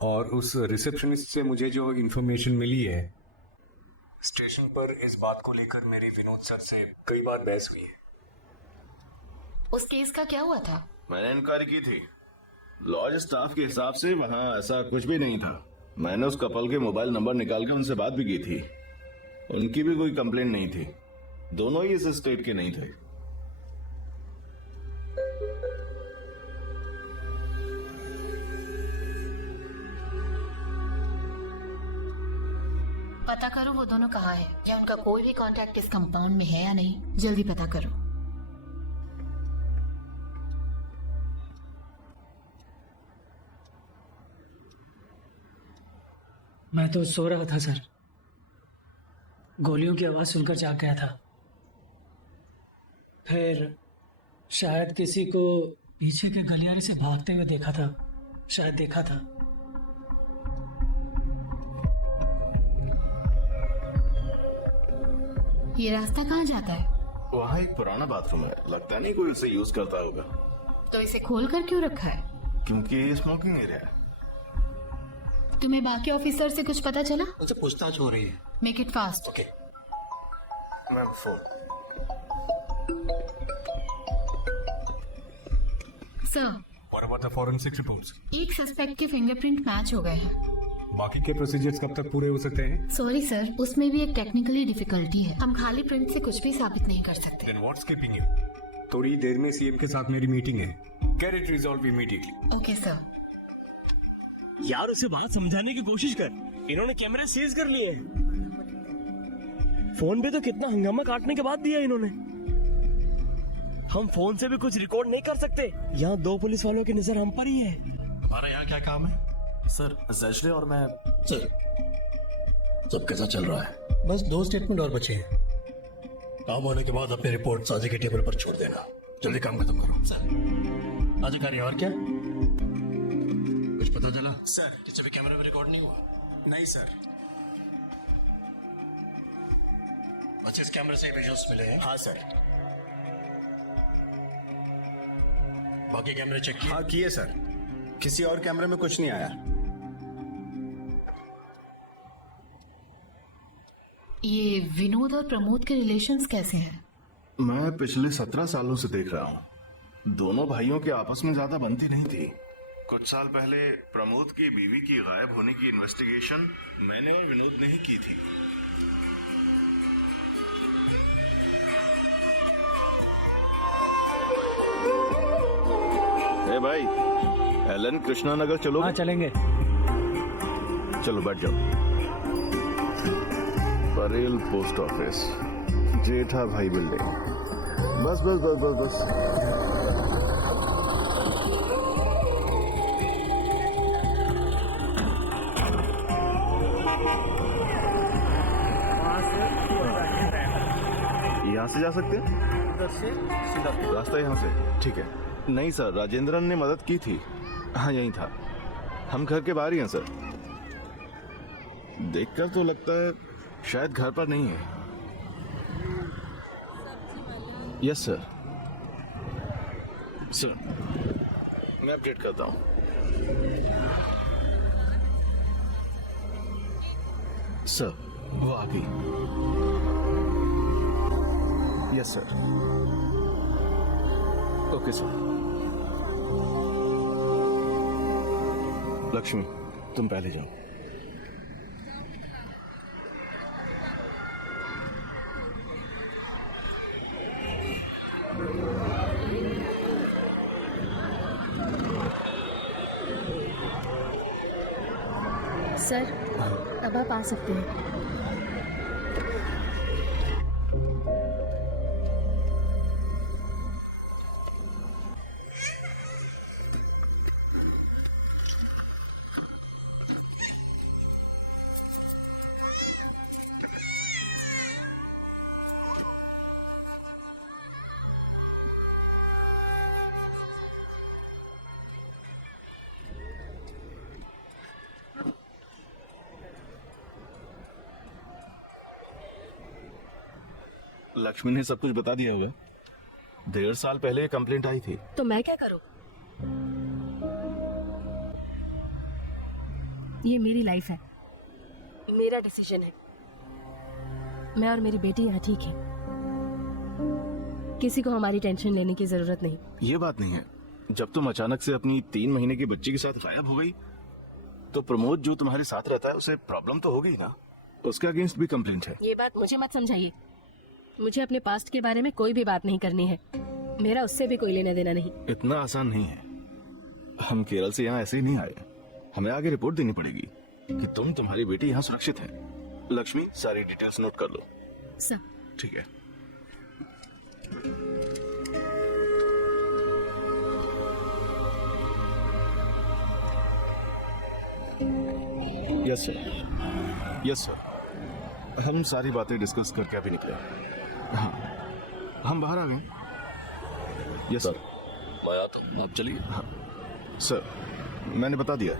और उस रिसेप्शनिस्ट से मुझे जो इन्फॉर्मेशन मिली है, स्टेशन पर इस बात को लेकर मेरी विनोद सर से कई बार बहस हुई है. उस केस का क्या हुआ था? मैंने इंक्वायरी की थी. लॉज स्टाफ के हिसाब से वहाँ ऐसा कुछ भी नहीं था. मैंने उस कपल के मोबाइल नंबर निकाल कर उनसे बात भी की थी. उनकी भी कोई कंप्लेंट नहीं थी. दोनों ही इस स्टेट के नहीं थे. पता करो वो दोनों कहाँ हैं, या उनका कोई भी कांटेक्ट इस कंपाउंड में है या नहीं। जल्दी पता करो। मैं तो सो रहा था सर, गोलियों की आवाज सुनकर जाग गया था। फिर शायद किसी को पीछे के गलियारे से भागते हुए देखा था, शायद देखा था। ये रास्ता कहाँ जाता है? वहाँ एक पुराना बाथरूम है, लगता नहीं कोई उसे यूज करता होगा। तो इसे खोल कर क्यों रखा है? क्योंकि ये स्मोकिंग एरिया है। तुम्हें बाकी ऑफिसर से कुछ पता चला? उनसे पूछताछ हो रही है। Make it fast. Okay ma'am, phone. Sir, What about the forensic reports? एक सस्पेक्ट के फिंगरप्रिंट मैच हो गए हैं। बाकी के प्रोसीजर्स कब तक पूरे हो सकते हैं? सॉरी सर, उसमें भी एक टेक्निकली डिफिकल्टी है। हम खाली प्रिंट से कुछ भी साबित नहीं कर सकते। Then what's keeping you? थोड़ी देर में सीएम के साथ मेरी मीटिंग है। Get it resolved immediately. Okay sir. यार उसे बात समझाने की कोशिश कर, इन्होंने कैमरे सीज कर लिए। फोन पे तो कितना हंगामा काटने के बाद दिया इन्होंने। हम फोन से भी कुछ रिकॉर्ड नहीं कर सकते। यहाँ 2 पुलिस वालों की नजर हम पर ही है। हमारा यहाँ क्या काम है? सर, जैशले और मैं। सर, सब कैसा चल रहा है? बस 2 स्टेटमेंट और बचे हैं। काम होने के बाद अपनी रिपोर्ट साजी के टेबल पर छोड़ देना। जल्दी काम खत्म करो। सर, अधिकारी और क्या कुछ पता चला? सर, किसी भी कैमरे में रिकॉर्ड नहीं हुआ। नहीं सर। बस इस कैमरे से विजुअल्स मिले हैं? हाँ सर। बाकी कैमरे चेक किए? हाँ किए सर, किसी और कैमरे में कुछ नहीं आया। ये विनोद और प्रमोद के रिलेशंस कैसे हैं? मैं पिछले 17 सालों से देख रहा हूँ, दोनों भाइयों के आपस में ज्यादा बनती नहीं थी। कुछ साल पहले प्रमोद की बीवी की गायब होने की इन्वेस्टिगेशन मैंने और विनोद ने ही की थी। ए भाई, एलन कृष्णा नगर चलो। हाँ चलेंगे। चलो बैठ जाओ। परेल पोस्ट ऑफिस, जेठा भाई बिल्डिंग। बस बस बस बस बस। यहाँ से जा सकते हैं? रास्ता यहाँ से? ठीक है। नहीं सर, राजेंद्रन ने मदद की थी। हाँ यहीं था। हम घर के बाहर ही हैं सर। देखकर तो लगता है शायद घर पर नहीं है। Yes sir. सर, मैं अपडेट करता हूँ। सर, वो आ गई। Yes sir. Okay sir. Lakshmi, तुम पहले जाओ। सर, अब आप आ सकते हैं। लक्ष्मी ने सब कुछ बता दिया होगा। 1.5 साल पहले कंप्लेंट आई थी। तो मैं क्या करूं? ये मेरी लाइफ है, मेरा डिसीजन है। मैं और मेरी बेटी यहाँ ठीक है। किसी को हमारी टेंशन लेने की जरूरत नहीं। ये बात नहीं है। जब तुम अचानक से अपनी 3 महीने की बच्ची के साथ गायब हो गई, तो प्रमोद जो तुम्हारे साथ रहता है उसे प्रॉब्लम तो होगी ना। उसके अगेंस्ट भी कंप्लेंट है। ये बात मुझे मत समझाइए। मुझे अपने पास्ट के बारे में कोई भी बात नहीं करनी है। मेरा उससे भी कोई लेना देना नहीं। इतना आसान नहीं है। हम केरल से यहाँ ऐसे ही नहीं आए। हमें आगे रिपोर्ट देनी पड़ेगी कि तुम्हारी बेटी यहाँ सुरक्षित है। लक्ष्मी सारी डिटेल्स नोट कर लो। सर। ठीक है। यस सर, यस सर, हम सारी बातें डिस्कस करके अभी निकले। हाँ, हम बाहर आ गए। यस सर, मैं आता हूँ, आप चलिए। हाँ सर, मैंने बता दिया।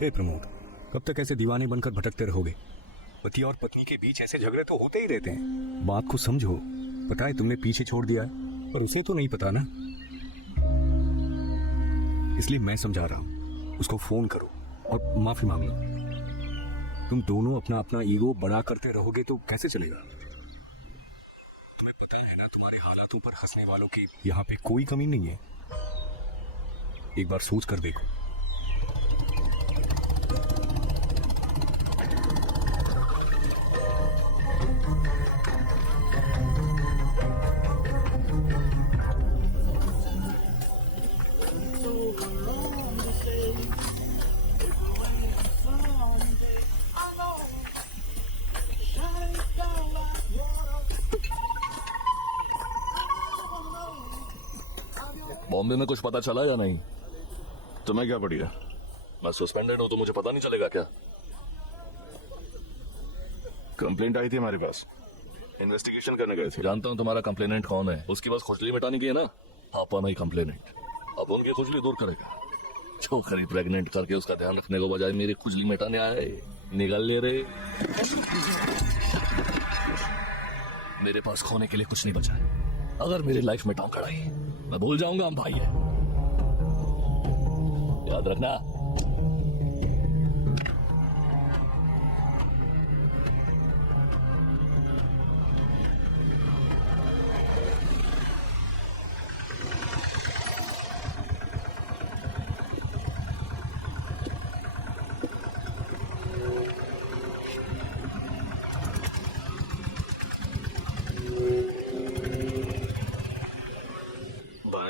हे प्रमोद, कब तक ऐसे दीवाने बनकर भटकते रहोगे? पति और पत्नी के बीच ऐसे झगड़े तो होते ही रहते हैं। बात को समझो। पता है तुमने पीछे छोड़ दिया है, पर उसे तो नहीं पता ना। इसलिए मैं समझा रहा हूं, उसको फोन करो और माफी मांग लो। तुम दोनों अपना अपना ईगो बड़ा करते रहोगे तो कैसे चलेगा? तुम्हें पता है ना, तुम्हारे हालातों पर हंसने वालों की यहाँ पे कोई कमी नहीं है। एक बार सोच कर देखो। बॉम्बे में कुछ पता चला या नहीं? तुम्हें क्या पड़ेगा? मैं सस्पेंडेड हूं तो मुझे पता नहीं चलेगा क्या? कंप्लेंट आई थी हमारे पास, इन्वेस्टिगेशन करने गए थे। जानता हूं तुम्हारा कंप्लेनेंट कौन है। उसकी बस खुजली मिटाने की है ना। आपा नहीं कंप्लेनेंट, अब उनकी खुजली दूर करेगा। छोकरी प्रेग्नेंट करके उसका ध्यान रखने को बजाय मेरी खुजली मिटाने आए। निगल ले रहे। मेरे पास खोने के लिए कुछ नहीं बचा है। अगर मेरी लाइफ में टोंकड़ आई, मैं भूल जाऊंगा हम भाई है। याद रखना।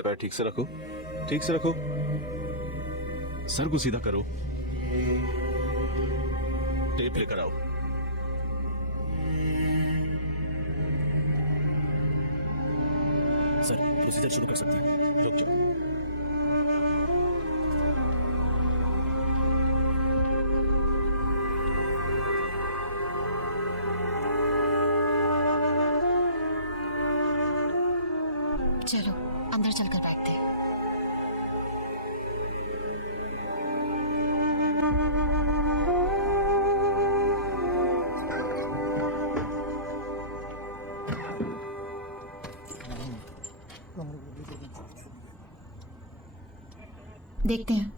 पैर ठीक से रखो, ठीक से रखो। सर को सीधा करो। टेप लेकर आओ। सर, प्रोसीजर शुरू कर सकते हैं। रुक जाओ। चलो अंदर चलकर बैठते हैं। देखते हैं।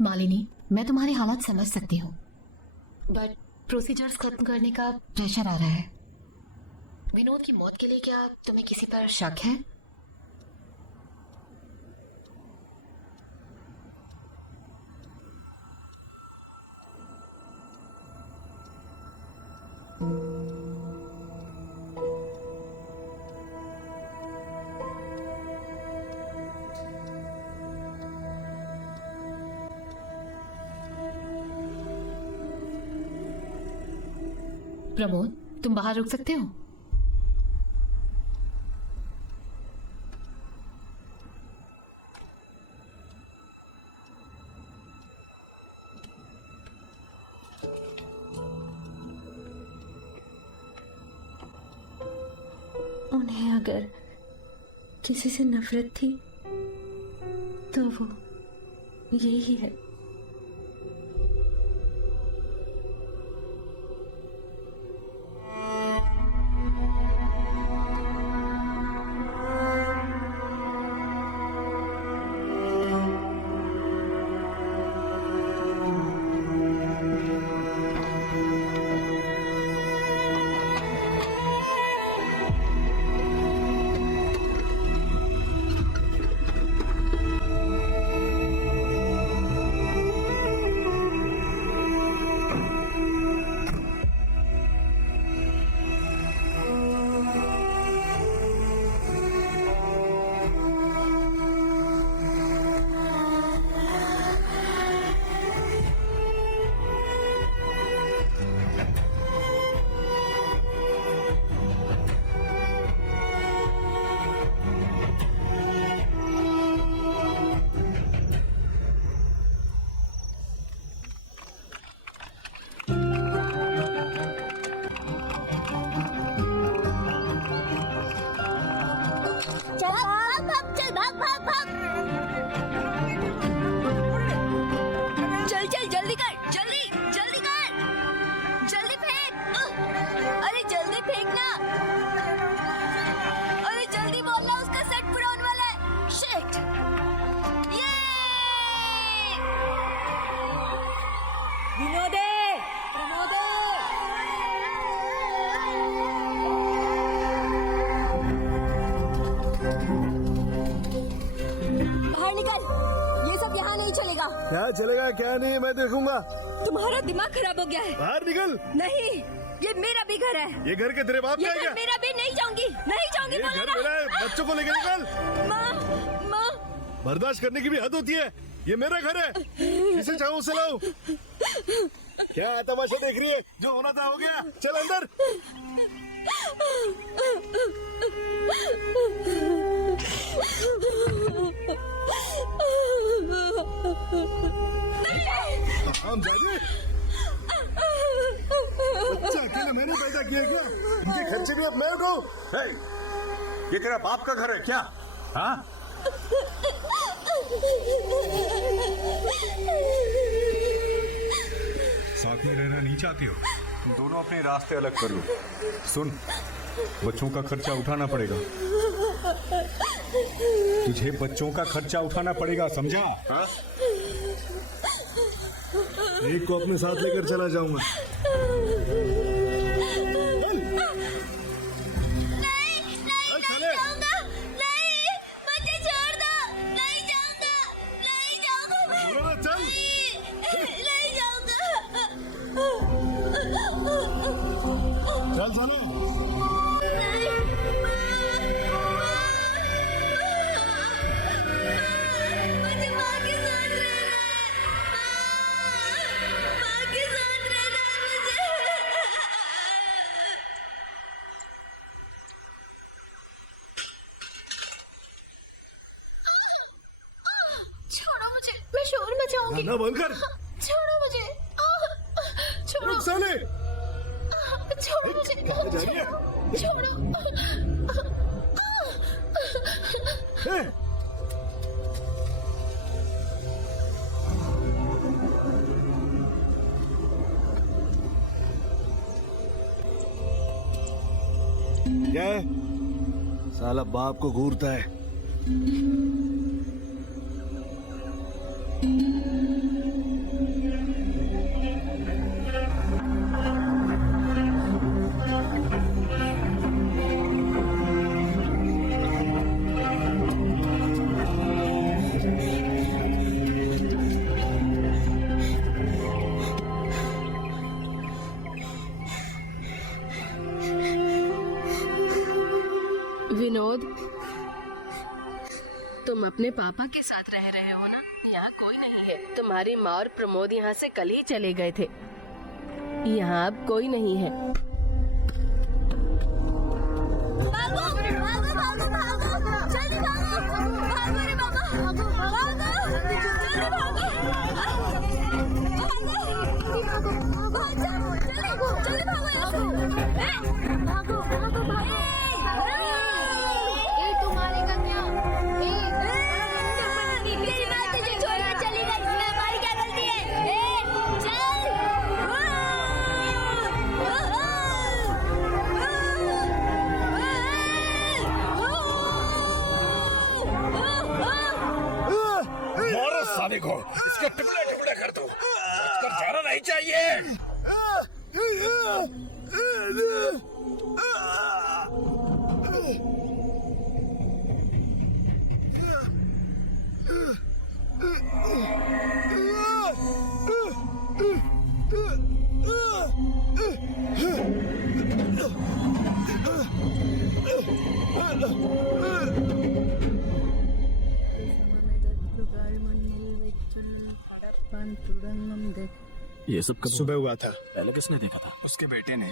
मालिनी, मैं तुम्हारी हालत समझ सकती हूँ, बट प्रोसीजर्स खत्म करने का प्रेशर आ रहा है। विनोद की मौत के लिए क्या तुम्हें किसी पर शक है? प्रमोद, तुम बाहर रुक सकते हो? उन्हें अगर किसी से नफरत थी तो वो यही है। भाग भाग चल भाग भाग भाग। चल चल जल्दी कर, जल्दी जल्दी कर, जल्दी फेंक। अरे जल्दी फेंकना, अरे जल्दी बोलना, उसका सेट पूरा होने वाला है। शिट, ये विनोदे, प्रमोदे। बाहर निकल, ये सब यहाँ नहीं चलेगा। क्या चलेगा क्या नहीं मैं देखूंगा। तुम्हारा दिमाग खराब हो गया है। बाहर निकल। नहीं, ये मेरा भी घर है। ये घर के तेरे बाप ये का है घर क्या? मेरा भी, नहीं जाऊंगी, नहीं जाऊंगी। ये बोलो घर ना। मेरा है, बच्चों को लेकर निकल। माँ, माँ। बर्दाश्त करने की भी हद होती है। ये मेरा घर है, जिसे चाहूँ उसे लाऊं। क्या तमाशा देख रही है? जो होना था हो गया, चल अंदर। हम जाने बच्चा अकेले मैंने पैदा किया क्या? इनके खर्चे भी अब मैं उठाऊं? ये तेरा बाप का घर है क्या? हाँ? साथ में रहना नहीं चाहती हो? तुम दोनों अपने रास्ते अलग कर लो। सुन, बच्चों का खर्चा उठाना पड़ेगा। तुझे बच्चों का खर्चा उठाना पड़ेगा, समझा? हाँ? एक को अपने साथ लेकर चला जाऊंगा। चल साले। छोड़ो मुझे, मैं शोर मचाऊंगी। ना बंद कर। छोड़ो मुझे, छोड़ो। रुक साले। छोड़ो मुझे, कहाँ जा रही है? छोड़ो। क्या है? साला बाप को घूरता है। विनोद, तुम अपने पापा के साथ रह रहे हो ना? यहाँ कोई नहीं है। तुम्हारी माँ और प्रमोद यहाँ से कल ही चले गए थे। यहाँ अब कोई नहीं है। भागो भागो भागो भागो, जल्दी भागो, भागो रे बाबा, भागो भागो, जल्दी भागो, जल्दी भागो यहाँ से। भागो भागो भागो। तू मारेगा क्या? तेरी माँ तुझे छोड़कर चली गई, हमारी क्या गलती है? चल। मारो साले को, इसके टुकड़े टुकड़े कर दो। कर जाना नहीं चाहिए। ये सब कब सुबह हुआ था। पहले किसने देखा था? उसके बेटे ने।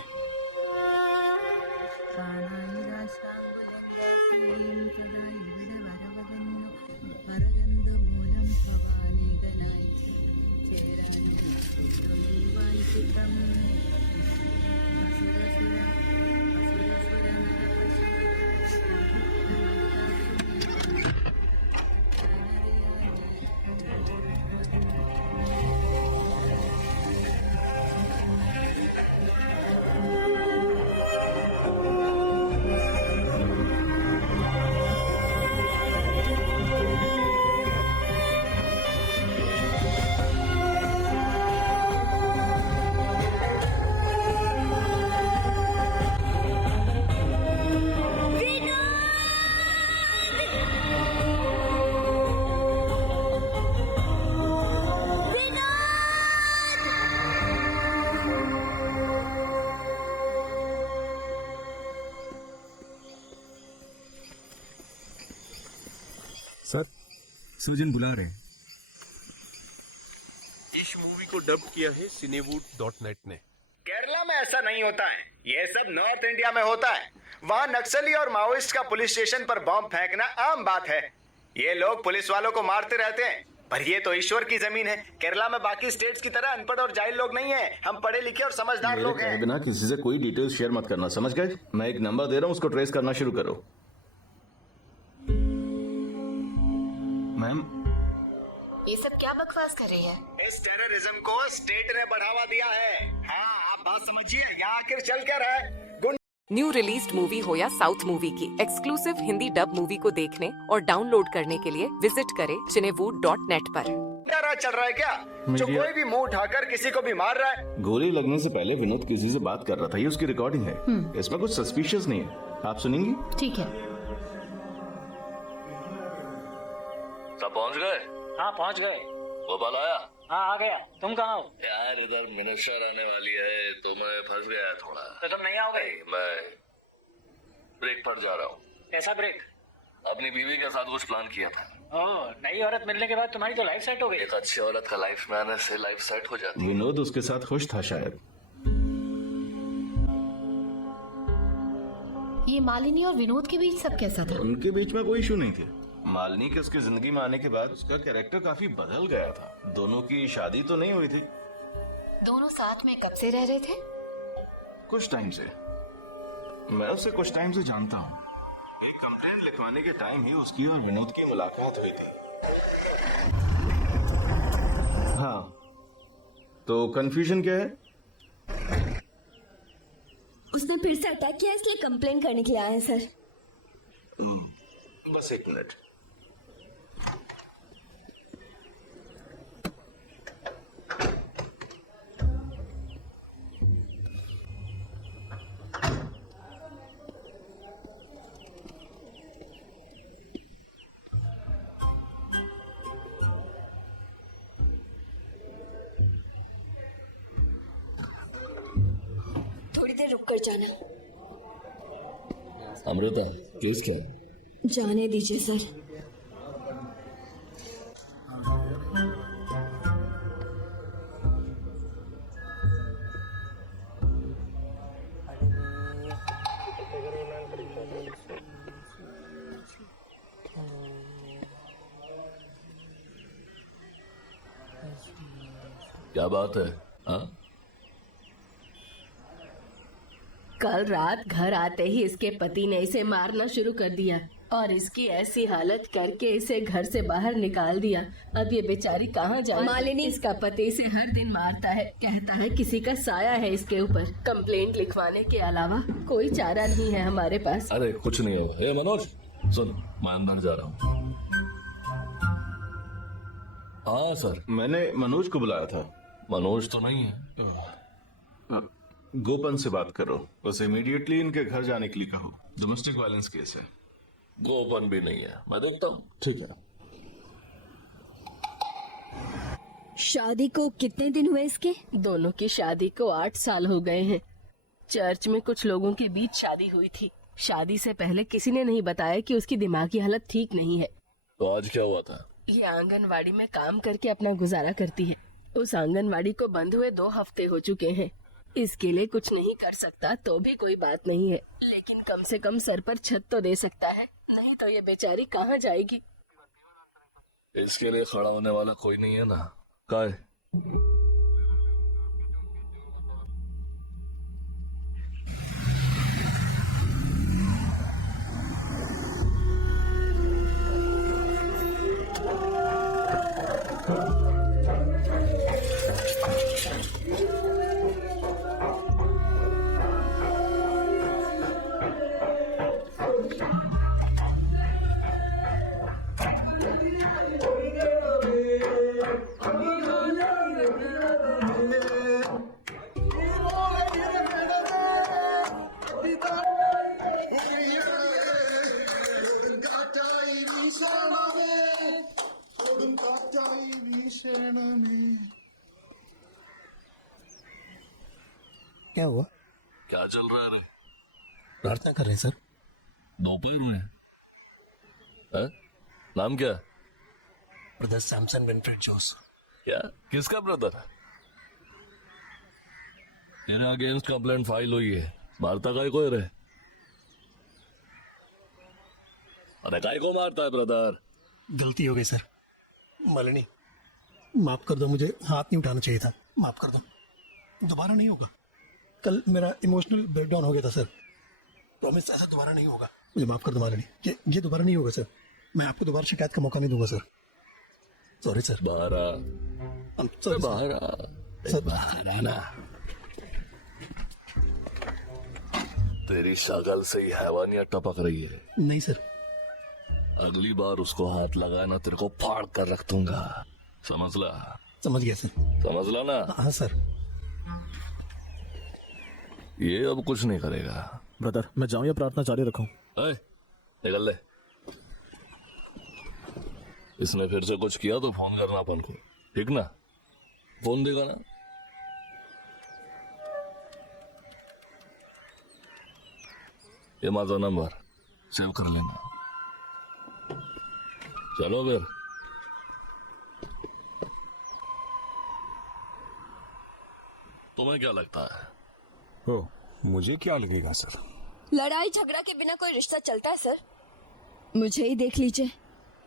सर्जन बुला रहे हैं। इस मूवी को डब किया है cinewood.net ने। केरला में ऐसा नहीं होता है, ये सब नॉर्थ इंडिया में होता है। वहाँ नक्सली और माओइस्ट का पुलिस स्टेशन पर बॉम्ब फेंकना आम बात है। ये लोग पुलिस वालों को मारते रहते हैं, पर ये तो ईश्वर की जमीन है। केरला में बाकी स्टेट्स की तरह अनपढ़ और जाहिल लोग नहीं हैं। हम पढ़े लिखे और समझदार लोग हैं। बिना किसी से कोई डिटेल्स शेयर मत करना, समझ गए? मैं एक नंबर दे रहा हूँ, उसको ट्रेस करना शुरू करो। मैम, ये सब क्या बकवास कर रही है? इस टेररिज्म को स्टेट ने बढ़ावा दिया है। हाँ, आप बात समझिए, यहाँ आखिर चल क्या रहा है? न्यू रिलीज्ड मूवी हो या साउथ मूवी की एक्सक्लूसिव हिंदी डब मूवी को देखने और डाउनलोड करने के लिए विजिट करें cinewood.net पर। क्या राज चल रहा है क्या? जो कोई भी मुंह उठाकर किसी को भी मार रहा है। गोली लगने से पहले विनोद किसी से बात कर रहा था, ये उसकी रिकॉर्डिंग है। इसमें कुछ सस्पिशियस नहीं है, आप सुनेंगी? ठीक है। सब पहुंच गए? हाँ पहुँच गए। गोपाल आया? हाँ आ गया। तुम कहाँ हो? यार इधर मिनिस्टर आने वाली है तो मैं फंस गया थोड़ा। तो तुम नहीं आओगे? मैं ब्रेक पर जा रहा हूँ। कैसा ब्रेक? अपनी बीवी के साथ कुछ प्लान किया था। ओह, नई औरत मिलने के बाद तुम्हारी तो लाइफ सेट हो गई। एक अच्छी औरत का लाइफ में आने से लाइफ सेट हो जाती है। विनोद उसके साथ खुश था शायद। ये मालिनी और विनोद के बीच सब कैसा था? उनके बीच में कोई इशू नहीं थे। मालिनी के उसकी जिंदगी में आने के बाद उसका कैरेक्टर काफी बदल गया था। दोनों की शादी तो नहीं हुई थी। दोनों साथ में कब से रह रहे थे? कुछ टाइम से। मैं उसे कुछ टाइम से जानता हूँ। एक कंप्लेंट लिखवाने के टाइम ही उसकी और विनोद की मुलाकात हुई थी। हाँ, तो कंफ्यूजन क्या है? उसने फिर से अटैक किया, इसलिए कंप्लेन करने के लिए आए हैं सर। बस एक मिनट। थोड़ी देर रुक कर जाना। अमृता, केस क्या है? जाने दीजिए सर। क्या बात है? हाँ? कल रात घर आते ही इसके पति ने इसे मारना शुरू कर दिया और इसकी ऐसी हालत करके इसे घर से बाहर निकाल दिया। अब ये बेचारी कहाँ जाए? मालिनी, इसका पति इसे हर दिन मारता है, कहता है किसी का साया है इसके ऊपर। कंप्लेंट लिखवाने के अलावा कोई चारा नहीं है हमारे पास। अरे कुछ नहीं होगा। ए मनोज, सुन, मैं अंदर जा रहा हूँ। हाँ सर, मैंने मनोज को बुलाया था। मनोज तो नहीं है। गोपन से बात करो, बस इमीडिएटली इनके घर जाने के लिए कहो। डोमेस्टिक वायलेंस केस है। गोपन भी नहीं है, मैं देखता हूँ। ठीक है। शादी को कितने दिन हुए इसके? दोनों की शादी को 8 साल हो गए हैं। चर्च में कुछ लोगों के बीच शादी हुई थी। शादी से पहले किसी ने नहीं बताया कि उसकी दिमागी हालत ठीक नहीं है। तो आज क्या हुआ था? ये आंगनवाड़ी में काम करके अपना गुजारा करती है। उस आंगनवाड़ी को बंद हुए 2 हफ्ते हो चुके हैं। इसके लिए कुछ नहीं कर सकता तो भी कोई बात नहीं है, लेकिन कम से कम सर पर छत तो दे सकता है, नहीं तो ये बेचारी कहाँ जाएगी? इसके लिए खड़ा होने वाला कोई नहीं है ना? काय? क्या हुआ? क्या चल रहा है रे? प्रार्थना कर रहे हैं सर। दोपहर में है? नाम क्या? ब्रदर सैमसन विनफ्रेड जोस। क्या? किसका ब्रदर? मेरे अगेंस्ट कंप्लेंट फाइल हुई है। मारता काय को रे? अरे काय को मारता है ब्रदर? गलती हो गई सर। मालिनी माफ कर दो, मुझे हाथ नहीं उठाना चाहिए था, माफ कर दो, दोबारा नहीं होगा। कल मेरा इमोशनल ब्रेकडाउन हो गया था सर, प्रॉमिस ऐसा दोबारा नहीं होगा, मुझे माफ कर दो मालिनी। ये दोबारा नहीं होगा सर, मैं आपको दोबारा शिकायत का मौका नहीं दूंगा सर। Sorry sir. बाहर आ। सॉरी बाहर आ सर। बाहर आना। तेरी शक्ल से ही हैवानियत टपक रही है। नहीं सर। अगली बार उसको हाथ लगाना तेरे को फाड़ कर रख दूंगा, समझ ला? समझ गया सर। समझ ला ना? हाँ सर। ये अब कुछ नहीं करेगा। ब्रदर मैं जाऊं या प्रार्थना जारी रखूं? निकल ले। इसने फिर से कुछ किया तो फोन करना अपन को, ठीक ना? फोन देगा ना? ये माझा नंबर सेव कर लेना। चलो फिर। तुम्हें क्या लगता है? ओ, मुझे क्या लगेगा सर? लड़ाई झगड़ा के बिना कोई रिश्ता चलता है सर? मुझे ही देख लीजिए,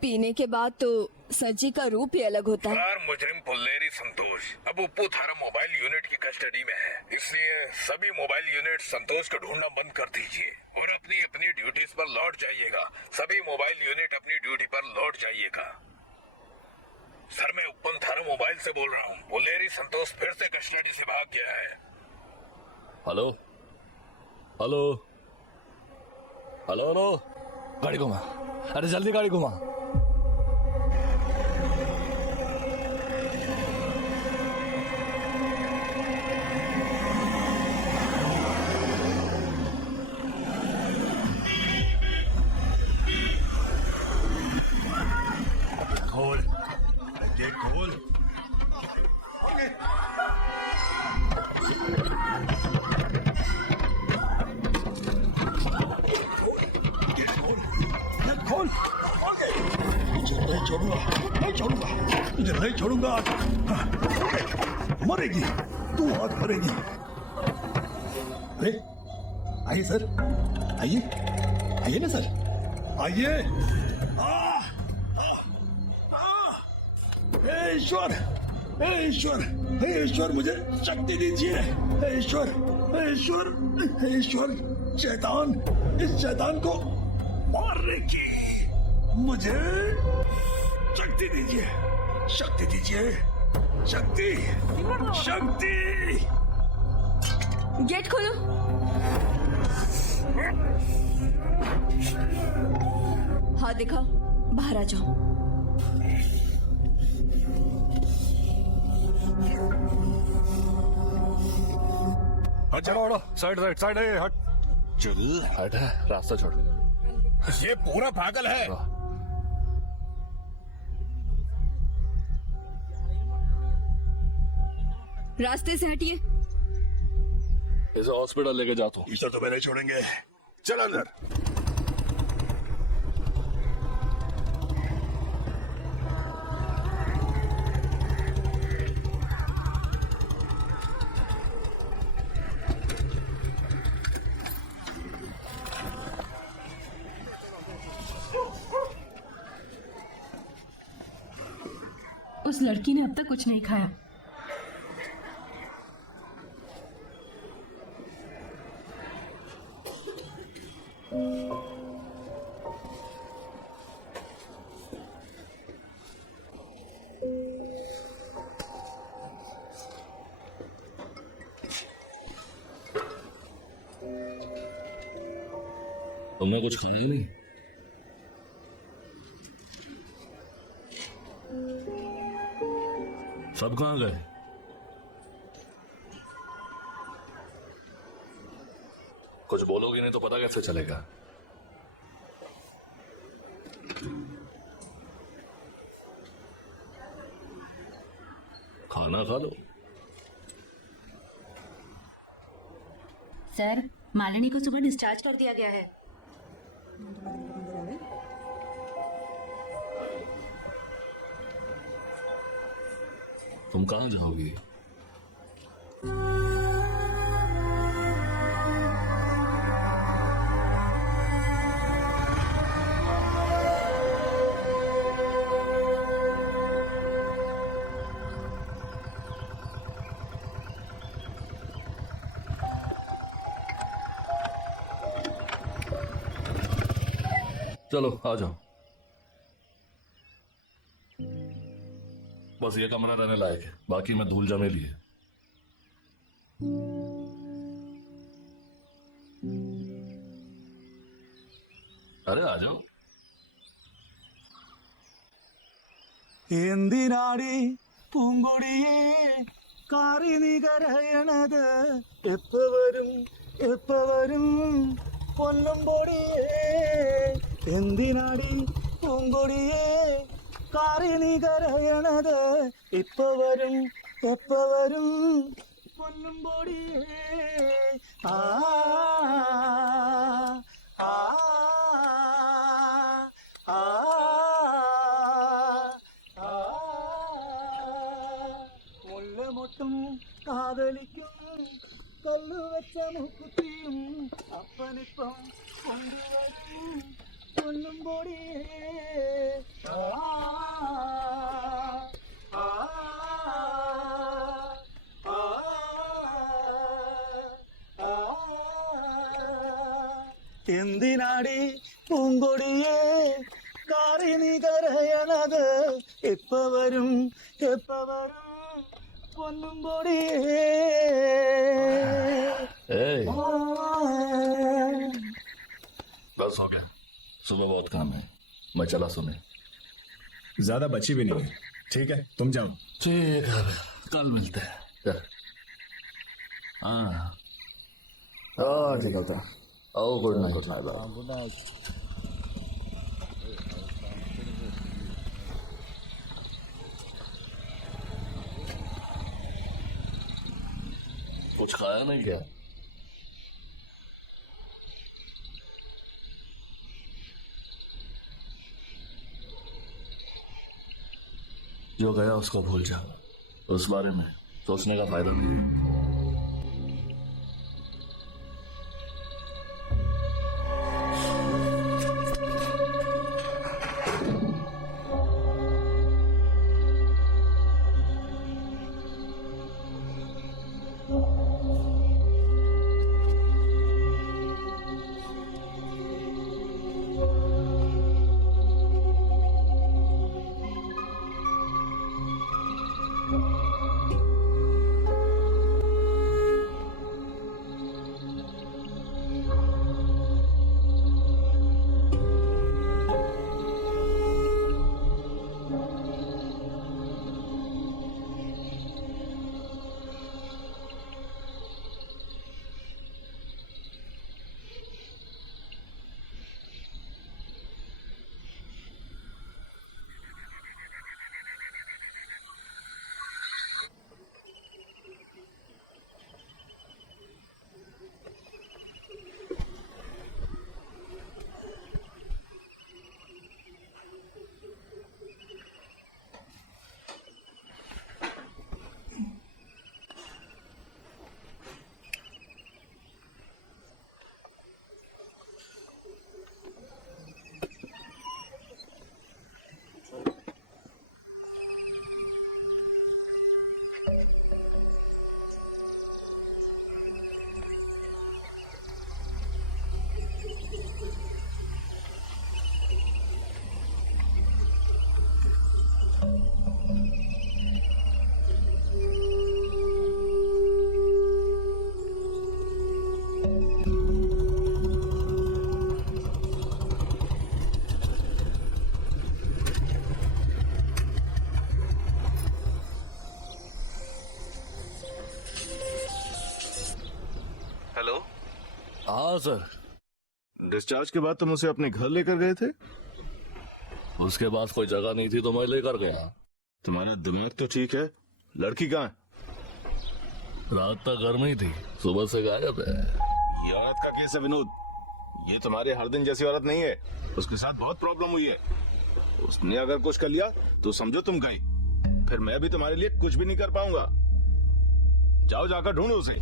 पीने के बाद तो सर जी का रूप ही अलग होता है। फरार मुजरिम पुल्लेरी संतोष अब उप्पू थारा मोबाइल यूनिट की कस्टडी में है, इसलिए सभी मोबाइल यूनिट संतोष को ढूंढना बंद कर दीजिए और अपनी अपनी ड्यूटीज पर लौट जाइएगा। सभी मोबाइल यूनिट अपनी ड्यूटी पर लौट जाइएगा। सर मैं उप्पन थारा मोबाइल से बोल रहा हूँ, पुल्लेरी संतोष फिर से कस्टडी से भाग गया है। हेलो हेलो हेलो हेलो, गाड़ी घुमा। अरे जल्दी गाड़ी घुमा। खोल गेट खोल। खोल। नहीं छोड़ूंगा, नहीं छोड़ूंगा, तुझे नहीं छोड़ूंगा। मरेगी तू, आज मरेगी। अरे आइए सर, आइए आइए ना सर, आइए। हे ईश्वर, हे ईश्वर, हे ईश्वर मुझे शक्ति दीजिए। हे ईश्वर, हे ईश्वर, हे ईश्वर, शैतान, इस शैतान को मारने की मुझे शक्ति दीजिए, शक्ति दीजिए, शक्ति, शक्ति। गेट खोलो। हाथ दिखाओ, बाहर आ जाओ। हट चलो, साइड साइड साइड हट। चल हट, रास्ता छोड़। ये पूरा पागल है। रास्ते से हटिए। इसे हॉस्पिटल लेके जाता हूँ। इसे तो मैं नहीं छोड़ेंगे, चल अंदर। उस लड़की ने अब तक कुछ नहीं खाया। तुमने कुछ खाया ही नहीं? सब कहाँ गए? कुछ बोलोगे नहीं तो पता कैसे चलेगा? खाना खा लो। सर मालिनी को सुबह डिस्चार्ज कर दिया गया है। तुम कहाँ जाओगी? चलो आ जाओ। बस ये कमरा रहने लायक है, बाकी में धूल जमेली है। अरे आ जाओ। എന്തിനാടി പൂങ്കൊടിയേ കാറി നീ കരയണത് എപ്പ വരും പൊന്നും പൊടിയേ എന്തിനാടി പൂങ്കൊടിയേ കാറി നീ കരയണത് എപ്പ വരും പൊന്നും പൊടിയേ ആ ആ ആ മുല്ലമൊട്ടും കാതലിക്കും കൊല്ലുവെച്ച മുക്കുത്തിയും അപ്പനിപ്പം കൊണ്ടുവരും കൊല്ലും പൊടിയേ ആ ആ ആ ആ എന്തിനാടി പൂങ്കൊടിയേ കാറി നീ കരയണത് എപ്പ വരും പൊന്നും പൊടിയേ बस हो गया, सुबह बहुत काम है, मैं चला सोने। ज्यादा बची भी नहीं है, ठीक है तुम जाओ। ठीक है, कल मिलते हैं। हाँ ठीक होता है। ओ गुड नाइट। Good night. कुछ खाया नहीं क्या? जो गया उसको भूल जा, उस बारे में सोचने का फायदा नहीं है। हेलो। हाँ सर। डिस्चार्ज के बाद तुम उसे अपने घर लेकर गए थे? उसके पास कोई जगह नहीं थी तो मैं लेकर गया। तुम्हारा दिमाग तो ठीक है, लड़की कहाँ है? रात तक घर में ही थी, सुबह से गायब है। ये औरत का केस है विनोद, ये तुम्हारे हर दिन जैसी औरत नहीं है। उसके साथ बहुत प्रॉब्लम हुई है। उसने अगर कुछ कर लिया तो समझो तुम गए, फिर मैं भी तुम्हारे लिए कुछ भी नहीं कर पाऊंगा। जाओ जाकर ढूंढो उसे।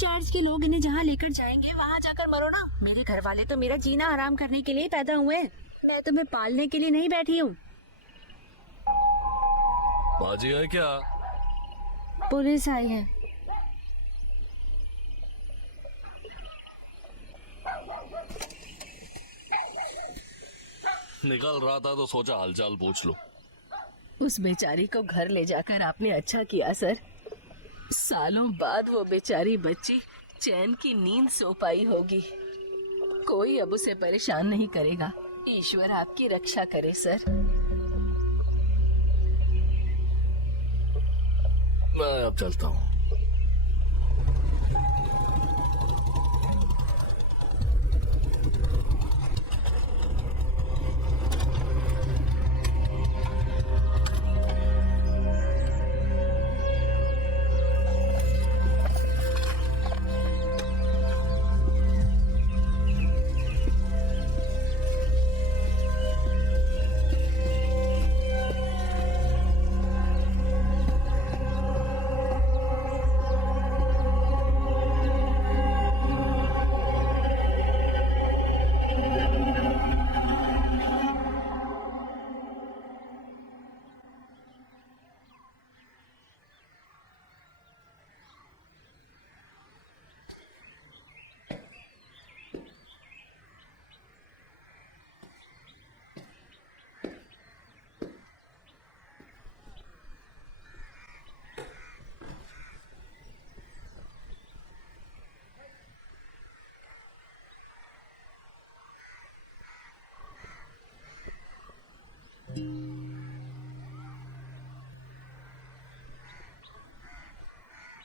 चर्च के लोग इन्हें जहाँ लेकर जाएंगे वहाँ जाकर मरो ना। मेरे घर वाले तो मेरा जीना आराम करने के लिए पैदा हुए हैं। मैं तुम्हें पालने के लिए नहीं बैठी हूँ। बाजी है क्या? पुलिस आई है। निकल रहा था तो सोचा हालचाल पूछ लो। उस बेचारी को घर ले जाकर आपने अच्छा किया सर। सालों बाद वो बेचारी बच्ची चैन की नींद सो पाई होगी। कोई अब उसे परेशान नहीं करेगा। ईश्वर आपकी रक्षा करे सर। मैं अब चलता हूँ।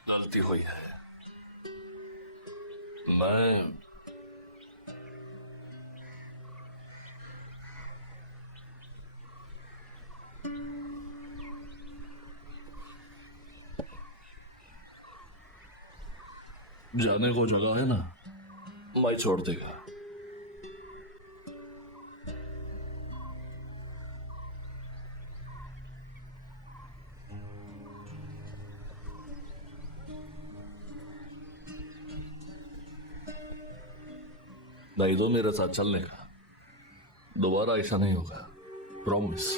गलती हुई है। मैं जाने को जगह है ना, मैं छोड़ देगा। नहीं तो मेरे साथ चलने का। दोबारा ऐसा नहीं होगा, प्रॉमिस।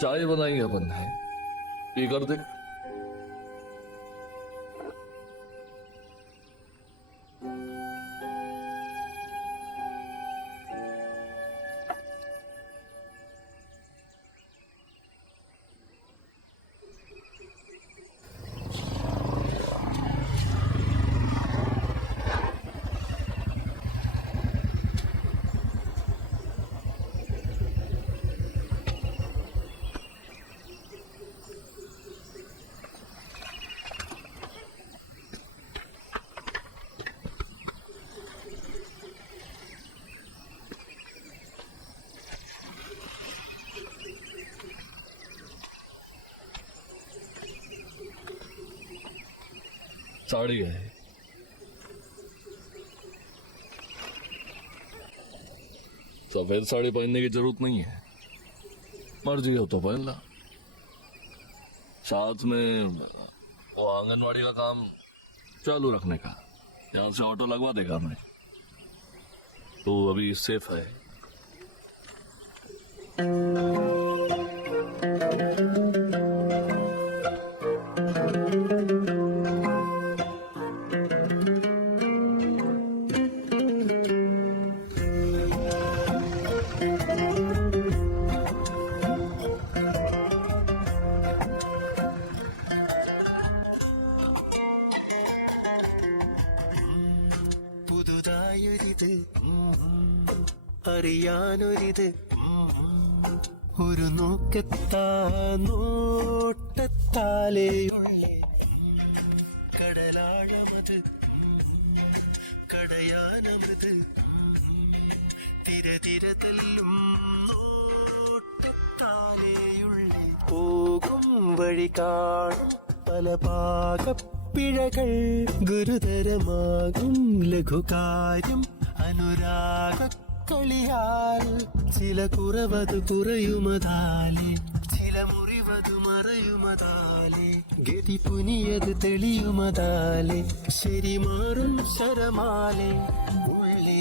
चाय बनाएंगे अपन ने, पी कर देख। साड़ी है, सफेद साड़ी पहनने की जरूरत नहीं है, मर्जी हो तो पहन ला। साथ में वो आंगनवाड़ी का काम चालू रखने का, यहाँ से ऑटो लगवा देगा मैं। तो अभी सेफ है। അറിയാനൊരിത് അറിയാനൊരിത് ഒരു നോക്കത്താ നോട്ടത്താലെയുള്ളേ കടലാഴമത് കടയാനമൃത് തിര തിര തല്ലും നോട്ടത്താലെയുള്ളേ പോകും വഴി കാണും പല പാകപ്പിഴകൾ ഗുരുതരമാകും ലഘുകാര്യം അനുരാഗ കളിയാൽ ചില കുറവത് കുറയുമതാലേ ചില മുറിവത് മറയുമതാലേ ഗതി പുനിയത് തെളിയുമതാലേ ശരി മാറും ശരമാലേ ഉള്ളേ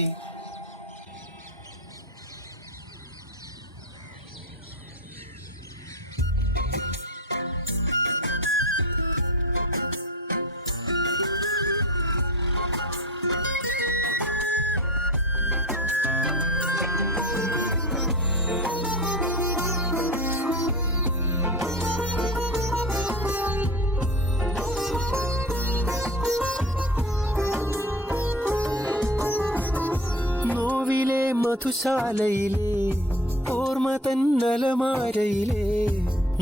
നോവിലെ മധുശാലയിലെ ഓർമ്മ തന്നലമാരയിലെ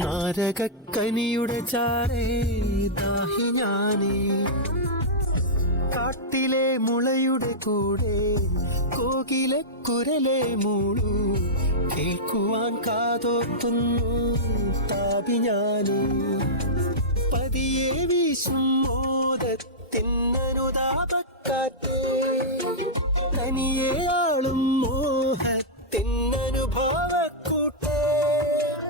നാരകക്കനിയുടെ ചാരേ ദാഹി ഞാനേ കാട്ടിലെ മുളയുടെ കൂടെ കോകിലക്കുരലെ മൂളു കേൾക്കുവാൻ കാതോർത്തുന്നു താപി ഞാനേ പതിയെ വീശും മോദത്തിനനുതാപക്കാറ്റേ തനിയേയാളും മോഹത്തിനനുഭവക്കൂട്ടേ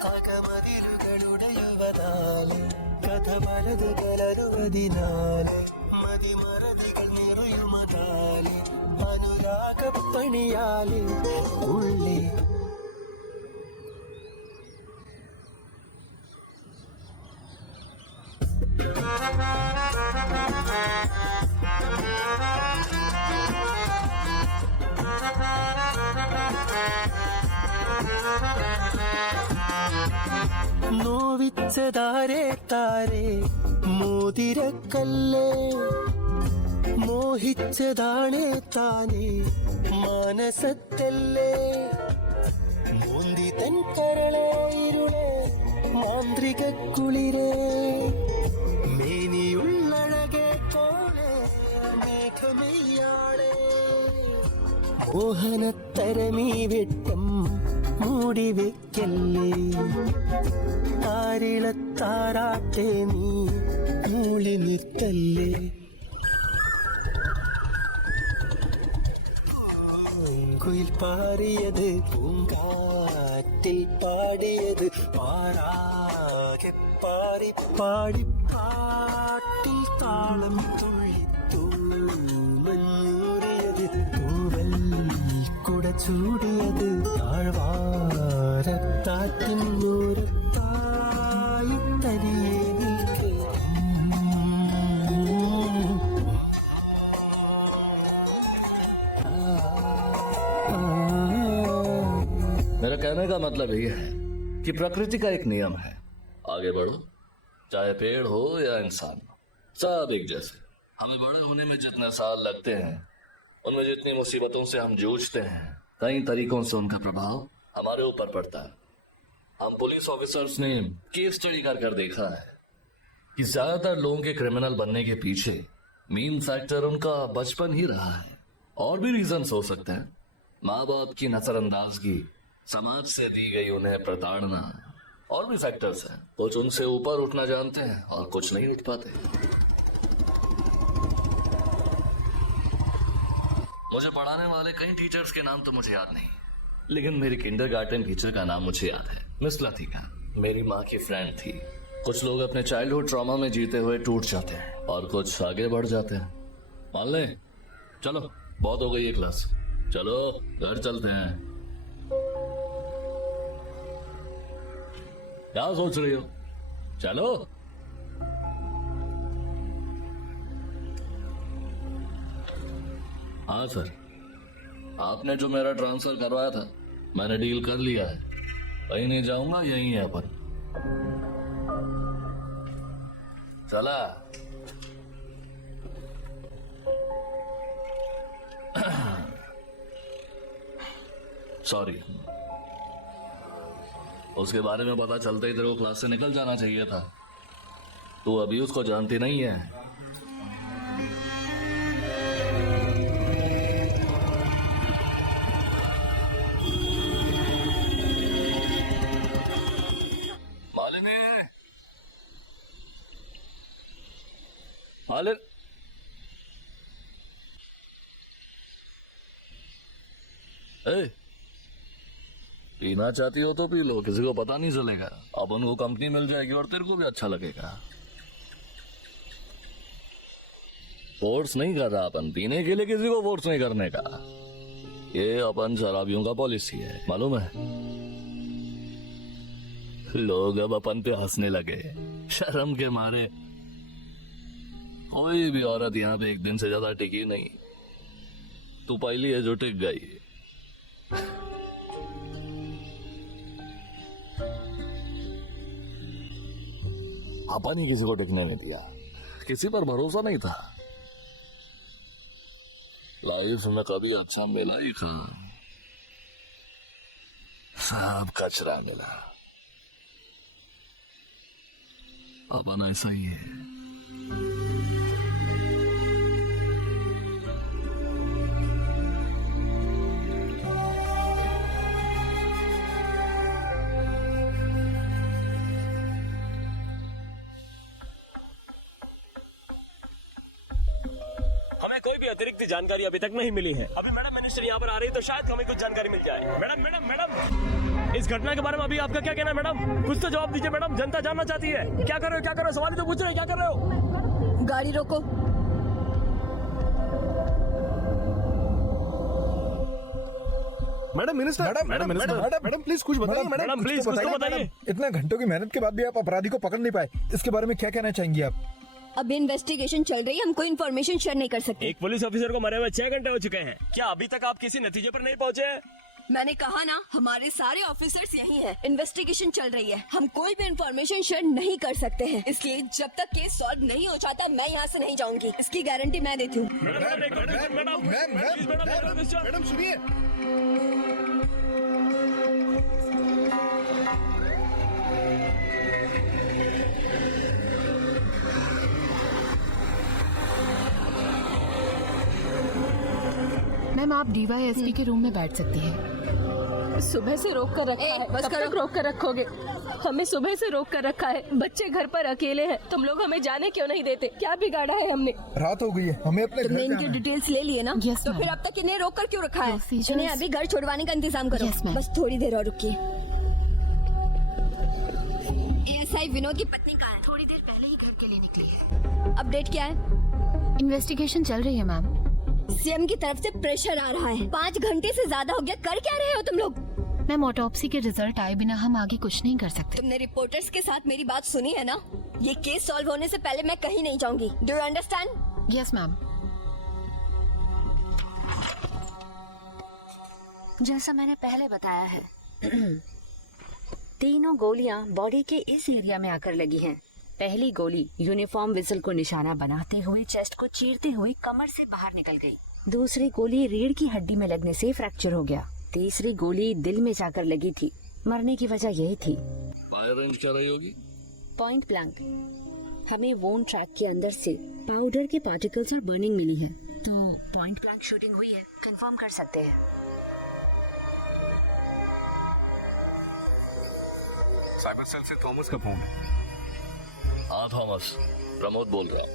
അകമതിലുകളുടെ യുവതാല് കഥ മലതുകളരുവതിനാല് മതിമറതികൾ നിറയുമതാല് അനുരാഗപ്പണിയാല് ഉള്ളി നോവിച്ചതാരേ താരേ മോതിരക്കല്ലേ മോഹിച്ചതാണേ താനേ മാനസത്തല്ലേ മോന്തി തൻ കരളേ ഇരുളേ മാന്ത്രിക കുളിരേ മേനിയുള്ളഴകേ കോളേ മേഘമെയ്യാളേ മോഹനത്തരമീ വെട്ടം മൂടി വെക്കല്ലേ താരിളത്താരാട്ടെ നീ മൂളി നിർത്തല്ലേ കുയിൽ പാറിയത് പൂങ്കാറ്റിൽ പാടിയത് പാറാകെ പാടി പാടി പാട്ടിൽ താളം തുള്ളി തൂമഞ്ഞൂറിയത് തൂവൽ കുട ചൂടിയത് താഴ്വാരത്താറ്റിൻ നൂരത്തായി തരിയേ നിൽക്കേ मेरा कहने का मतलब ये है कि प्रकृति का एक नियम है, आगे बढ़ो चाहे पेड़ हो या इंसान हो, सब एक जैसे। हमें बड़े होने में जितने साल लगते हैं, उनमें जितनी मुसीबतों से हम जूझते हैं, कई तरीकों से उनका प्रभाव हमारे ऊपर पड़ता है। हम पुलिस ऑफिसर्स ने केस स्टडी कर देखा है कि ज्यादातर लोगों के क्रिमिनल बनने के पीछे मेन फैक्टर उनका बचपन ही रहा है। और भी रीजंस हो सकते हैं, माँ बाप की नजरअंदाजगी, समाज से दी गई उन्हें प्रताड़ना, और भी फैक्टर्स हैं। कुछ उनसे ऊपर उठना जानते हैं और कुछ नहीं उठ पाते। मुझे पढ़ाने वाले कई टीचर्स के नाम तो मुझे याद नहीं, लेकिन मेरी किंडरगार्टन टीचर का नाम मुझे याद है, मिस लतिका। मेरी माँ की फ्रेंड थी। कुछ लोग अपने चाइल्डहुड ट्रॉमा में जीते हुए टूट जाते हैं और कुछ आगे बढ़ जाते हैं। मान लें, चलो बहुत हो गई ये क्लास, चलो घर चलते हैं। क्या सोच रही हो, चलो। हाँ सर, आपने जो मेरा ट्रांसफर करवाया था मैंने डील कर लिया है, कहीं नहीं जाऊंगा, यहीं है अपन। चला सॉरी, उसके बारे में पता चलते ही तेरे को क्लास से निकल जाना चाहिए था। तू अभी उसको जानती नहीं है। मालिनी, मालिन, पीना चाहती हो तो पी लो, किसी को पता नहीं चलेगा। अपन को कंपनी मिल जाएगी और तेरे को भी अच्छा लगेगा। फोर्स नहीं कर रहा अपन, पीने के लिए किसी को फोर्स नहीं करने का। ये अपन शराबियों का पॉलिसी है, मालूम है। लोग अब अपन पे हंसने लगे शर्म के मारे। कोई भी औरत यहाँ पे एक दिन से ज्यादा टिकी नहीं। तू पहली है जो टिक गई। अपन ही किसी को टिकने नहीं दिया, किसी पर भरोसा नहीं था। लाइफ में कभी अच्छा मिला ही था, सब कचरा मिला। अपन ऐसा ही है। कोई भी अतिरिक्त जानकारी अभी तक नहीं मिली है। अभी मैडम मिनिस्टर यहाँ पर आ रही है तो शायद हमें कुछ जानकारी मिल जाए। मैडम मैडम मैडम, इस घटना के बारे में अभी आपका क्या कहना है मैडम? कुछ तो जवाब दीजिए मैडम, जनता जानना चाहती है। क्या कर रहे हो, क्या कर रहे हो? सवाल ही तो पूछ रहे हैं, क्या कर रहे हो? गाड़ी रोको। मैडम मिनिस्टर, मैडम प्लीज कुछ बताइए। मैडम प्लीज कुछ तो बताइए। इतने घंटों की मेहनत के बाद भी आप अपराधी को पकड़ नहीं पाए, इसके बारे में क्या कहना चाहेंगी आप? अभी इन्वेस्टिगेशन चल रही है, हम कोई इन्फॉर्मेशन शेयर नहीं कर सकते। एक पुलिस ऑफिसर को मरे हुए 6 घंटे हो चुके हैं, क्या अभी तक आप किसी नतीजे पर नहीं पहुँचे? मैंने कहा ना, हमारे सारे ऑफिसर्स यही हैं। इन्वेस्टिगेशन चल रही है, हम कोई भी इन्फॉर्मेशन शेयर नहीं कर सकते हैं। इसलिए जब तक केस सॉल्व नहीं हो जाता मैं यहाँ से नहीं जाऊंगी, इसकी गारंटी मैं देती हूँ। मैडम सुनिए, मैम आप डीवाईएसपी के रूम में बैठ सकती हैं। सुबह से रोक कर रखा है, बस कब तक रोक कर रखोगे? हमें सुबह से रोक कर रखा है, बच्चे घर पर अकेले हैं। तुम लोग हमें जाने क्यों नहीं देते? क्या बिगाड़ा है हमने? रात हो गई है, हमें अपने तुमने इनकी डिटेल्स ले लिए ना? तो फिर अब तक इन्हें रोक कर क्यों रखा है? इन्हें अभी घर छुड़वाने का इंतजाम करो। बस थोड़ी देर और रुकिए। एएसआई विनोद की पत्नी कहाँ है? थोड़ी देर पहले ही घर के लिए निकली है। अपडेट क्या है? इन्वेस्टिगेशन चल रही है मैम। सीएम की तरफ से प्रेशर आ रहा है। 5 घंटे से ज्यादा हो गया, कर क्या रहे हो तुम लोग? मैम ऑटोप्सी के रिजल्ट आए बिना हम आगे कुछ नहीं कर सकते। तुमने रिपोर्टर्स के साथ मेरी बात सुनी है ना? ये केस सॉल्व होने से पहले मैं कहीं नहीं जाऊंगी। Do you understand? Yes ma'am. जैसा मैंने पहले बताया है, तीनों गोलियां बॉडी के इस एरिया में आकर लगी हैं। पहली गोली यूनिफॉर्म विसल को निशाना बनाते हुए चेस्ट को चीरते हुए कमर से बाहर निकल गई। दूसरी गोली रीढ़ की हड्डी में लगने से फ्रैक्चर हो गया। तीसरी गोली दिल में जाकर लगी थी। मरने की वजह यही थी। फायर रेंज क्या रही होगी? Point blank. हमें वोन ट्रैक के अंदर से पाउडर के पार्टिकल्स और बर्निंग मिली है, तो पॉइंट ब्लैंक शूटिंग हुई है, कंफर्म कर सकते हैं। साइबर सेल से थॉमस का फोन है। हाँ थॉमस, प्रमोद बोल रहा हूँ।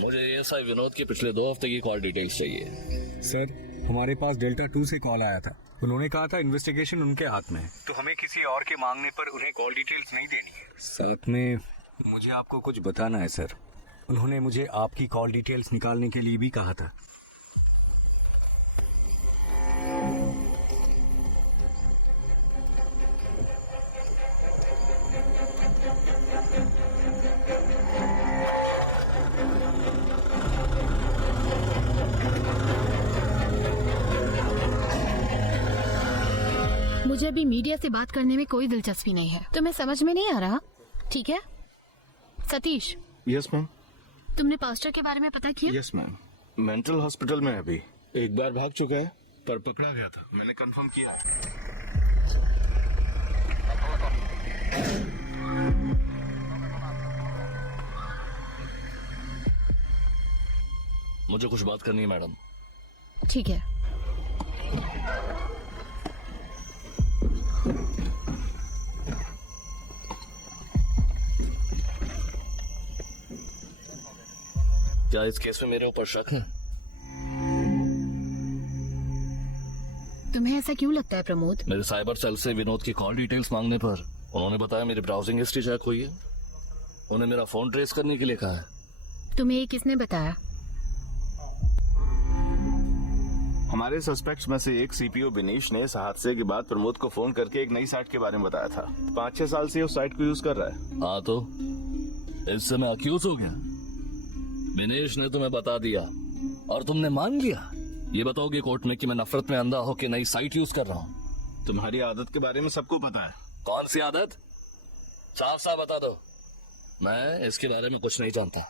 मुझे एएसआई विनोद की पिछले 2 हफ्ते की कॉल डिटेल्स चाहिए। सर, हमारे पास डेल्टा 2 से कॉल आया था। उन्होंने कहा था इन्वेस्टिगेशन उनके हाथ में है, तो हमें किसी और के मांगने पर उन्हें कॉल डिटेल्स नहीं देनी है। साथ में मुझे आपको कुछ बताना है सर। उन्होंने मुझे आपकी कॉल डिटेल्स निकालने के लिए भी कहा था। मुझे अभी मीडिया से बात करने में कोई दिलचस्पी नहीं है। तुम्हें समझ में नहीं आ रहा? ठीक है सतीश। Yes ma'am. तुमने पास्टर के बारे में पता किया? यस मैम, मेंटल हॉस्पिटल में अभी। एक बार भाग चुका है पर पकड़ा गया था, मैंने कंफर्म किया। मुझे कुछ बात करनी है मैडम। ठीक है। क्या इस केस में मेरे ऊपर शक है? तुम्हें ऐसा क्यों लगता है प्रमोद? मेरे साइबर सेल से विनोद की कॉल डिटेल्स मांगने पर उन्होंने बताया मेरी ब्राउजिंग हिस्ट्री चेक हुई है। उन्हें मेरा फोन ट्रेस करने के लिए कहा है। तुम्हें ये किसने बताया? हमारे सस्पेक्ट्स में से एक सीपीओ विनीश ने इस हादसे के बाद प्रमोद को फोन करके एक नई साइट के बारे में बताया था। 5-6 साल से उस साइट को यूज कर रहा है। हाँ तो इससे मैं अक्यूज हो गया। विनेश ने तुम्हें बता दिया और तुमने मान लिया। ये बताओगे कोर्ट में कि मैं नफरत में अंधा होकर नई साइट यूज कर रहा हूँ? तुम्हारी आदत के बारे में सबको पता है। कौन सी आदत? साफ साफ बता दो। मैं इसके बारे में कुछ नहीं जानता।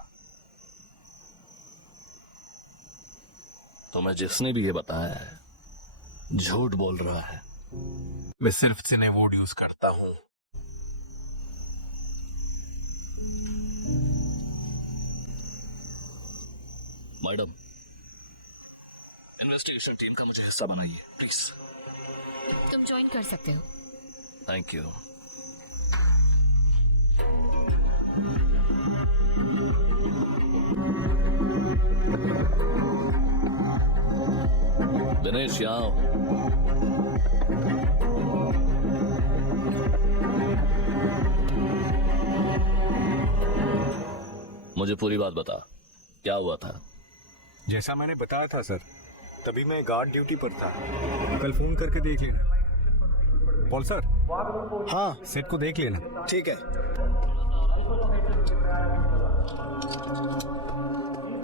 तुम्हें जिसने भी ये बताया है झूठ बोल रहा है। मैं सिर्फ सिनेवुड यूज करता हूँ। मैडम, इन्वेस्टिगेशन टीम का मुझे हिस्सा बनाइए प्लीज। तुम ज्वाइन कर सकते हो। Thank you. दिनेश यहाँ आओ। मुझे पूरी बात बता, क्या हुआ था? जैसा मैंने बताया था सर, तभी मैं गार्ड ड्यूटी पर था। कल फोन करके देख लेना। Paul sir. हाँ, सेट को देख लेना। ठीक है।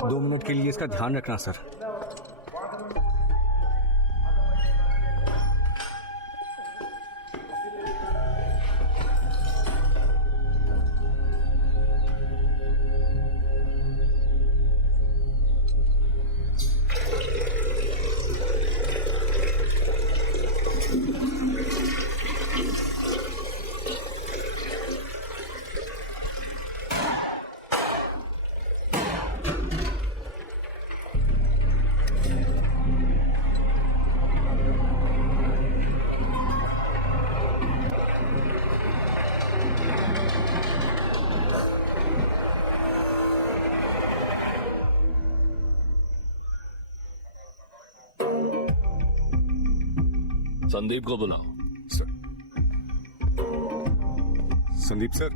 2 मिनट के लिए इसका ध्यान रखना सर। संदीप को बुलाओ। सर। संदीप सर।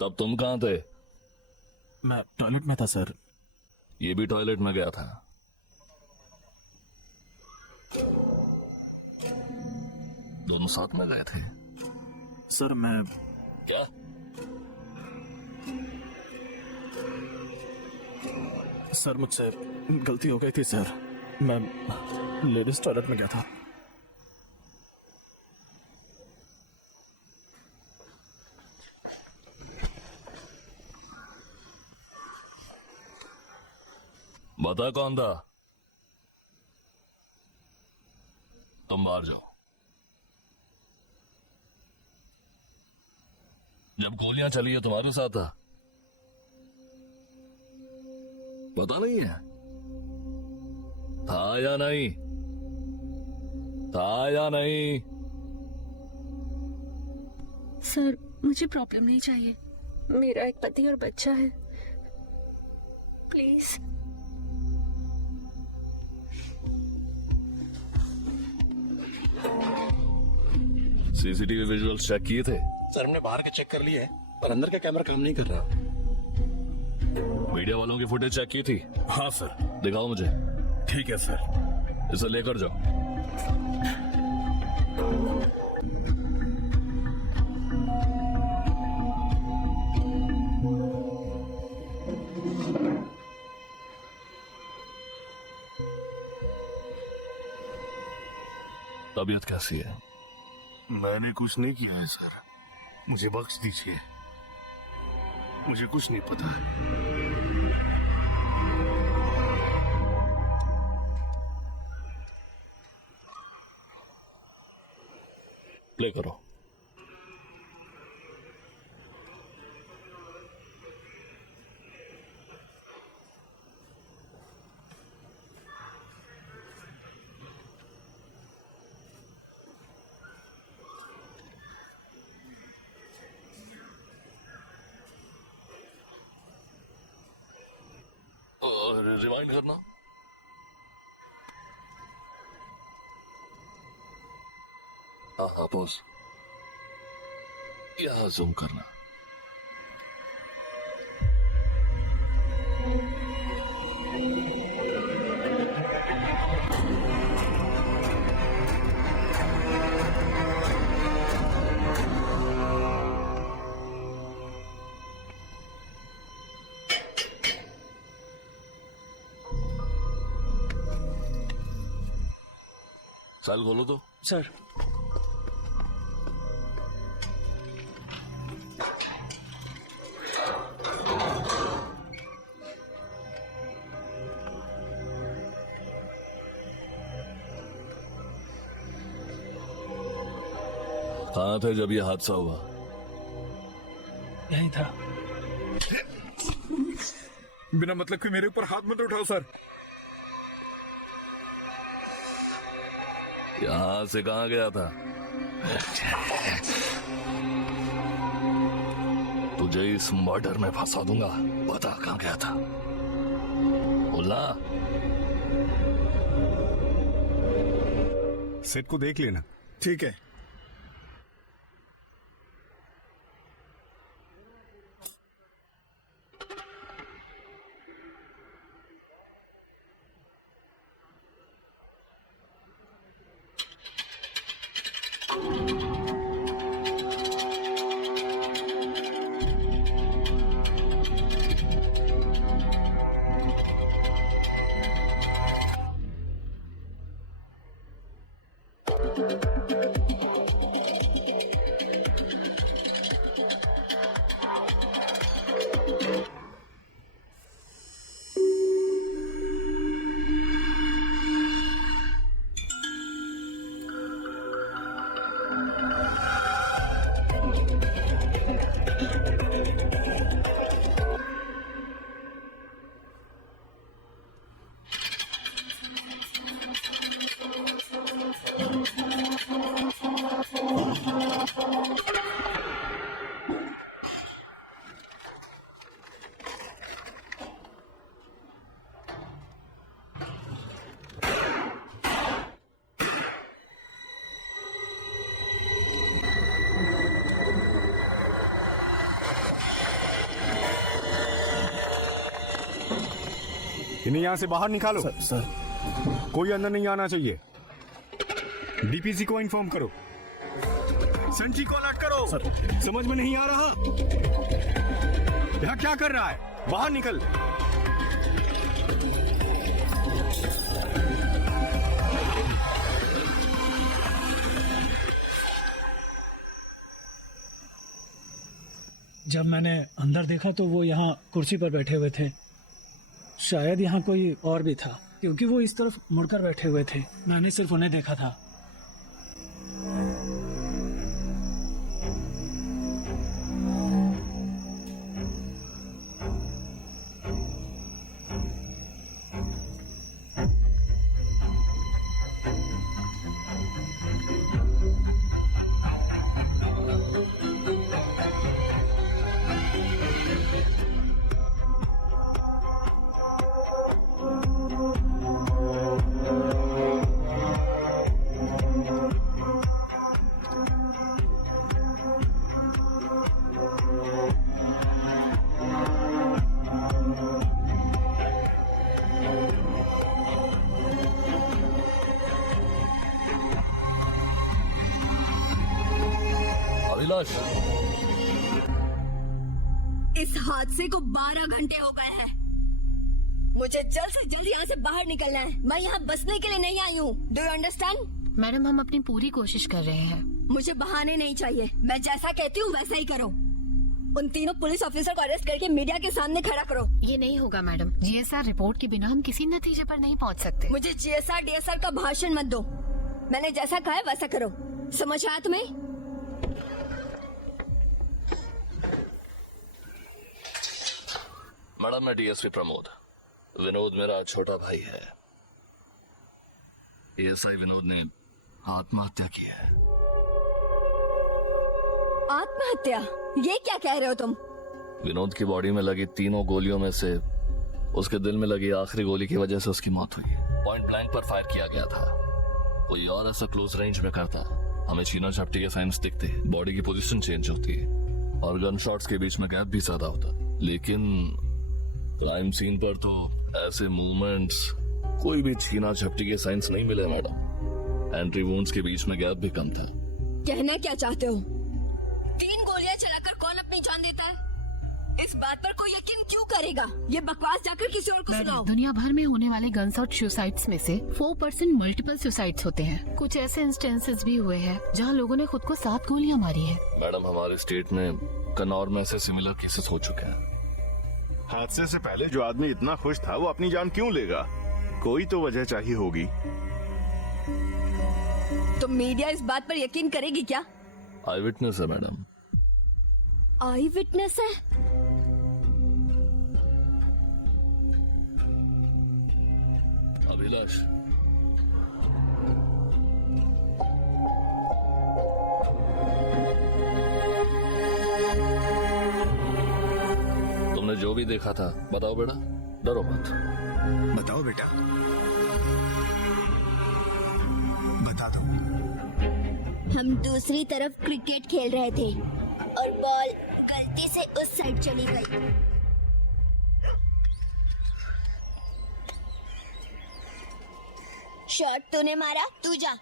तब तुम कहाँ थे? मैं टॉयलेट में था सर। ये भी टॉयलेट में गया था। दोनों साथ में गए थे? सर मैं क्या? सर मुझसे गलती हो गई थी सर। मैं लेडीज टॉयलेट में गया था। बता कौन था? तुम बाहर जाओ। जब गोलियां चली है तुम्हारे साथ था? पता नहीं है? था या नहीं? था या नहीं? सर, मुझे प्रॉब्लम नहीं चाहिए। मेरा एक पति और बच्चा है। प्लीज। सीसीटीवी विजुअल्स चेक किए थे? सर हमने बाहर के चेक कर लिए हैं, पर अंदर का कैमरा काम नहीं कर रहा। मीडिया वालों की फुटेज चेक की थी? हाँ सर। दिखाओ मुझे। ठीक है सर। इसे लेकर जाओ। तबीयत कैसी है? मैंने कुछ नहीं किया है सर, मुझे बख्श दीजिए। मुझे कुछ नहीं पता। प्ले करो। रिवाइंड करना। हाँ बॉस, यहाँ जूम करना। साल खोलो तो। सर कहाँ थे जब ये हादसा हुआ? यही था। बिना मतलब के मेरे ऊपर हाथ मत उठाओ सर। यहाँ से कहाँ गया था? तुझे इस मर्डर में फंसा दूंगा। बता कहाँ गया था, बोलना। सेट को देख लेना। ठीक है। इन्हें यहाँ से बाहर निकालो। सर कोई अंदर नहीं आना चाहिए। डीपीसी को इन्फॉर्म करो। संची को अलर्ट करो। सर समझ में नहीं आ रहा? यहाँ क्या कर रहा है? बाहर निकल। जब मैंने अंदर देखा तो वो यहाँ कुर्सी पर बैठे हुए थे। शायद यहाँ कोई और भी था, क्योंकि वो इस तरफ मुड़कर बैठे हुए थे। मैंने सिर्फ उन्हें देखा था। इस हादसे को 12 घंटे हो गए हैं। मुझे जल्द से जल्द यहाँ से बाहर निकलना है। मैं यहाँ बसने के लिए नहीं आई हूँ। Do you understand? मैडम, हम अपनी पूरी कोशिश कर रहे हैं। मुझे बहाने नहीं चाहिए। मैं जैसा कहती हूँ वैसा ही करो। उन तीनों पुलिस ऑफिसर को अरेस्ट करके मीडिया के सामने खड़ा करो। ये नहीं होगा मैडम। जीएसआर रिपोर्ट के बिना हम किसी नतीजे पर नहीं पहुँच सकते। मुझे जीएसआर डीएसआर का भाषण मत दो। मैंने जैसा कहा है वैसा करो। समझ आया तुम्हें? मैडम, मैं डीएसपी प्रमोद। विनोद मेरा छोटा भाई है। एएसआई विनोद ने आत्महत्या की है। आत्महत्या? ये क्या कह रहे हो तुम? विनोद की बॉडी में लगी तीनों गोलियों में से उसके दिल में लगी आखिरी गोली की वजह से उसकी मौत हुई। पॉइंट ब्लैंक पर फायर किया गया था। कोई और ऐसा क्लोज रेंज में करता, हमें छीना झपटी के साइंस दिखते, बॉडी की पोजीशन चेंज होती और गन शॉट्स के बीच में गैप भी ज्यादा होता। लेकिन क्राइम सीन पर तो ऐसे मूवमेंट्स, कोई भी छीना झपटी के साइंस नहीं मिले मैडम। एंट्री वुंड्स के बीच में गैप भी कम था। कहना क्या चाहते हो? 3 गोलियां चलाकर कौन अपनी जान देता है? इस बात पर कोई यकीन क्यों करेगा? ये बकवास जाकर किसी और को सुनाओ। दुनिया भर में होने वाले गन्स आउट सुसाइड्स में से 4% मल्टीपल सुसाइड्स होते हैं। कुछ ऐसे इंस्टेंसेस भी हुए हैं जहां लोगों ने खुद को 7 गोलियां मारी है। मैडम, हमारे स्टेट में कन्नौर में ऐसे सिमिलर केसेस हो चुके हैं। हादसे से पहले जो आदमी इतना खुश था वो अपनी जान क्यों लेगा? कोई तो वजह चाहिए होगी। तो मीडिया इस बात पर यकीन करेगी क्या? आई विटनेस है मैडम। आई विटनेस है? अभिलाष, तुमने जो भी देखा था बताओ बेटा, डरो मत। बताओ बेटा, बता दो। हम दूसरी तरफ क्रिकेट खेल रहे थे और बॉल गलती से उस साइड चली गई। शॉट तूने मारा, तू जा।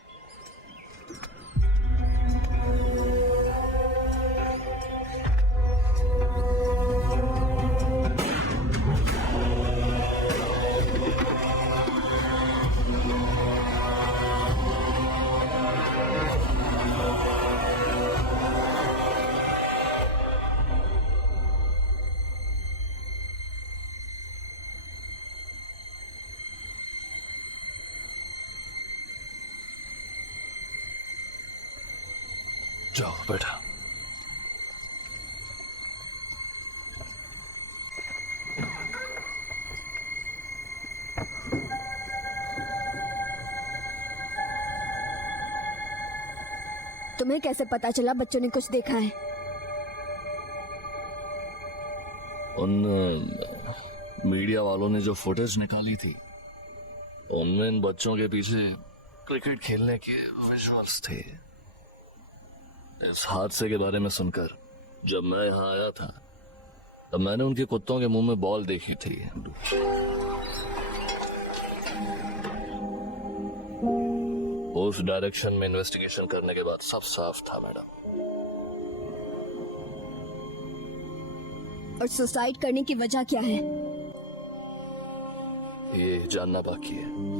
जाओ बेटा। तुम्हें कैसे पता चला बच्चों ने कुछ देखा है? उन मीडिया वालों ने जो फुटेज निकाली थी उनमें इन बच्चों के पीछे क्रिकेट खेलने के विजुअल्स थे। इस हादसे के बारे में सुनकर जब मैं यहाँ आया था तब मैंने उनके कुत्तों के मुंह में बॉल देखी थी। उस डायरेक्शन में इन्वेस्टिगेशन करने के बाद सब साफ था मैडम। और सुसाइड करने की वजह क्या है? ये जानना बाकी है।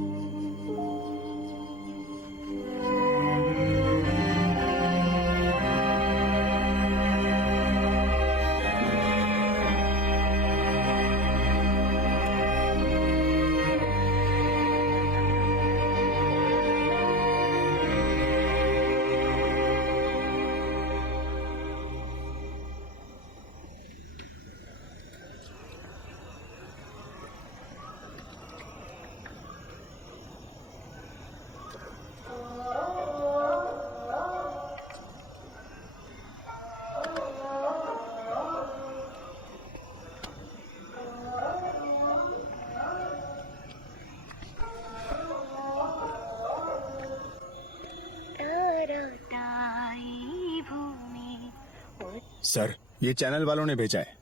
सर, ये चैनल वालों ने भेजा है।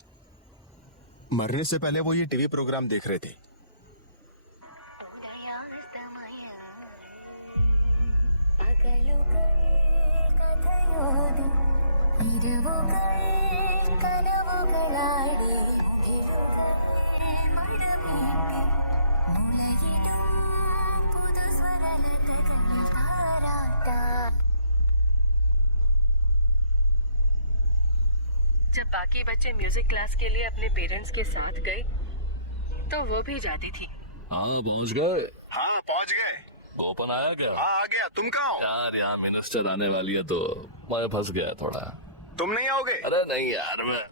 मरने से पहले वो ये टीवी प्रोग्राम देख रहे थे। जब बाकी बच्चे म्यूजिक क्लास के लिए अपने पेरेंट्स के साथ गए तो वो भी जाती थी। हाँ पहुंच गए। हाँ पहुंच गए। गोपन आया क्या? हाँ आ गया। तुम कहाँ हो? यार यहाँ मिनिस्टर आने वाली है तो मैं फंस गया थोड़ा। तुम नहीं आओगे? अरे नहीं यार, मैं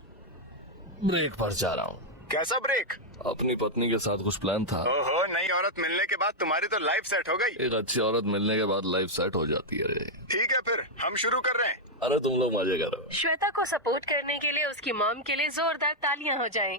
ब्रेक पर जा रहा हूँ। कैसा ब्रेक? अपनी पत्नी के साथ कुछ प्लान था। ओहो, नई औरत मिलने के बाद तुम्हारी तो लाइफ सेट हो गई। एक अच्छी औरत मिलने के बाद लाइफ सेट हो जाती है। ठीक है फिर हम शुरू कर रहे हैं। अरे तुम लोग मजे करो। श्वेता को सपोर्ट करने के लिए उसकी मॉम के लिए जोरदार तालियां हो जाएं।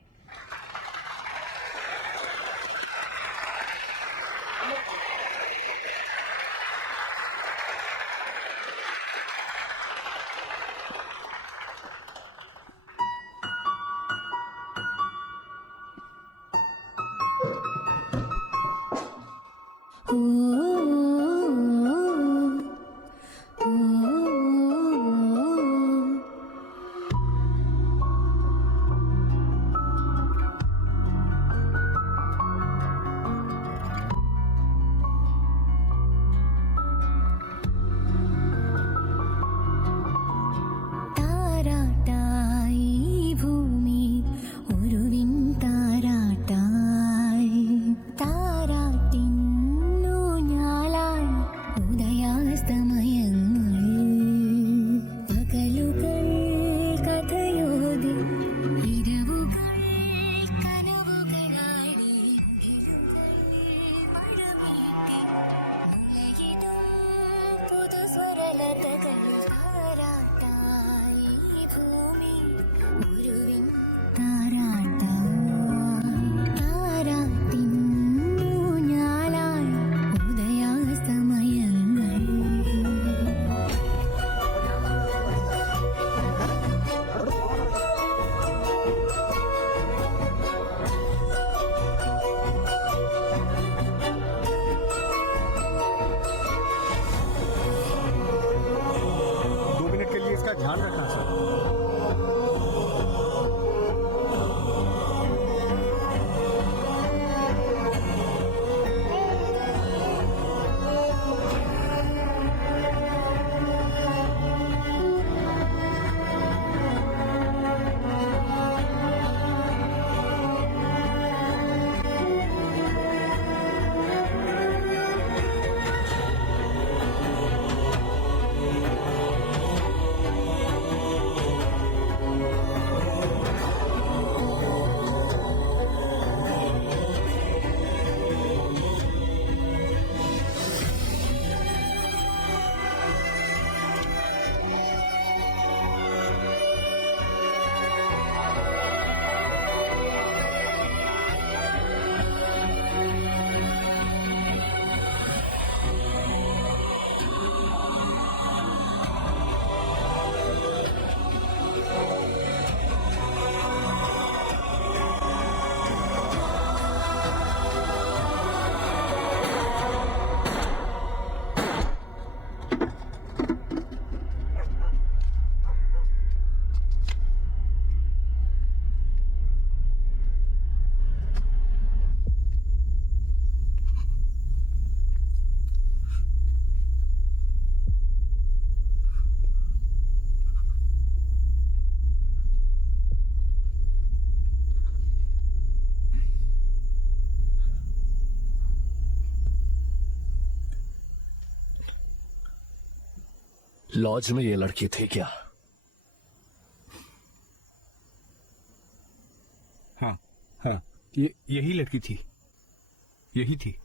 ध्यान रखना सर। लॉज में ये लड़की थी क्या? हाँ हाँ, यही लड़की थी, यही थी।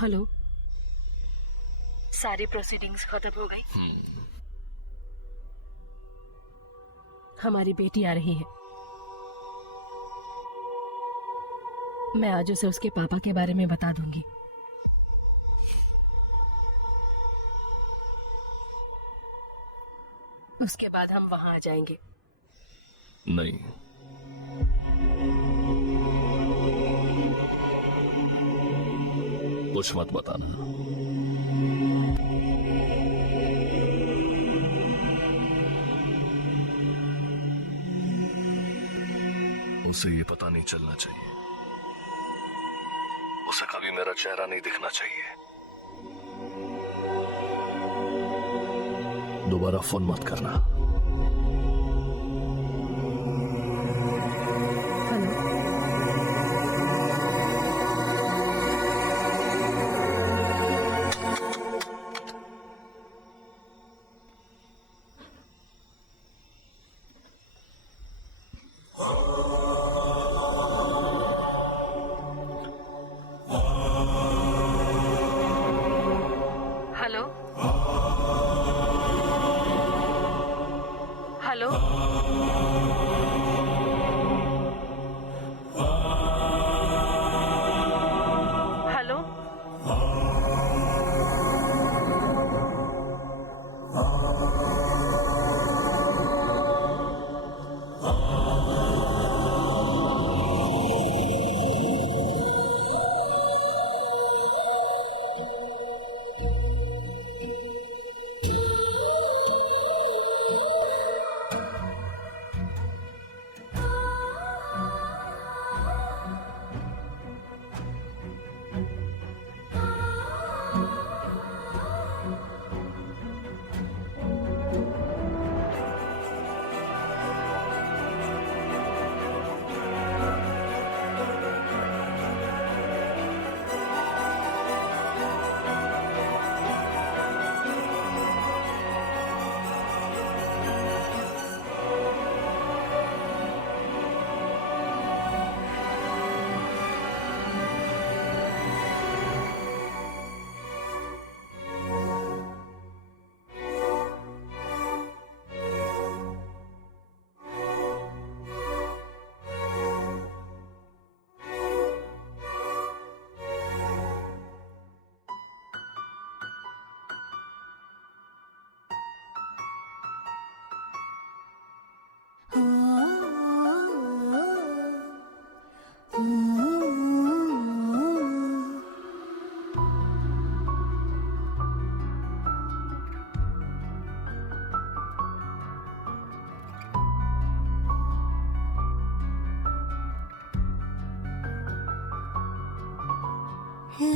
हेलो, सारी प्रोसीडिंग्स खत्म हो गई। हमारी बेटी आ रही है। मैं आज उसे उसके पापा के बारे में बता दूंगी। उसके बाद हम वहां आ जाएंगे। नहीं, कुछ मत बताना। उसे ये पता नहीं चलना चाहिए। उसे कभी मेरा चेहरा नहीं दिखना चाहिए। दोबारा फोन मत करना। हेलो, हेलो, हेलो,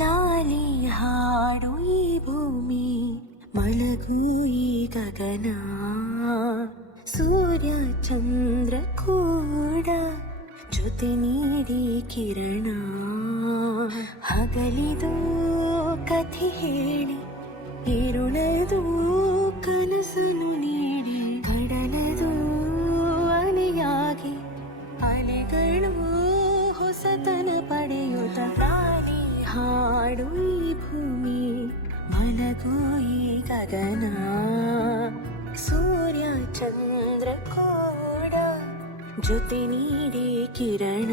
ಲಾಲಿ ಹಾಡು ಈ ಭೂಮಿ ಮಲಗು ಈ ಗಗನ ಸೂರ್ಯ ಚಂದ್ರ ಕೂಡ ಜೊತೆ ನೀಡಿ ಕಿರಣ ಹಗಲಿದು ಕಥೆ ಹೇಳಿ ಇರುಳದು ಕನಸನು ನೀಡಿ ಕಡಲದು ಅಲೆಯಾಗಿ ಅಲೆಗಳು ಹೊಸತನ ಪಡೆಯುತ್ತ ಪ್ರಾಣಿ ಹಾಡು ಈ ಭೂಮಿ ಮಲಗು ಈ ಗಗನ ಸೂರ್ಯ ಚಂದ್ರ ಕೂಡ ಜೊತೆ ನೀಡಿ ಕಿರಣ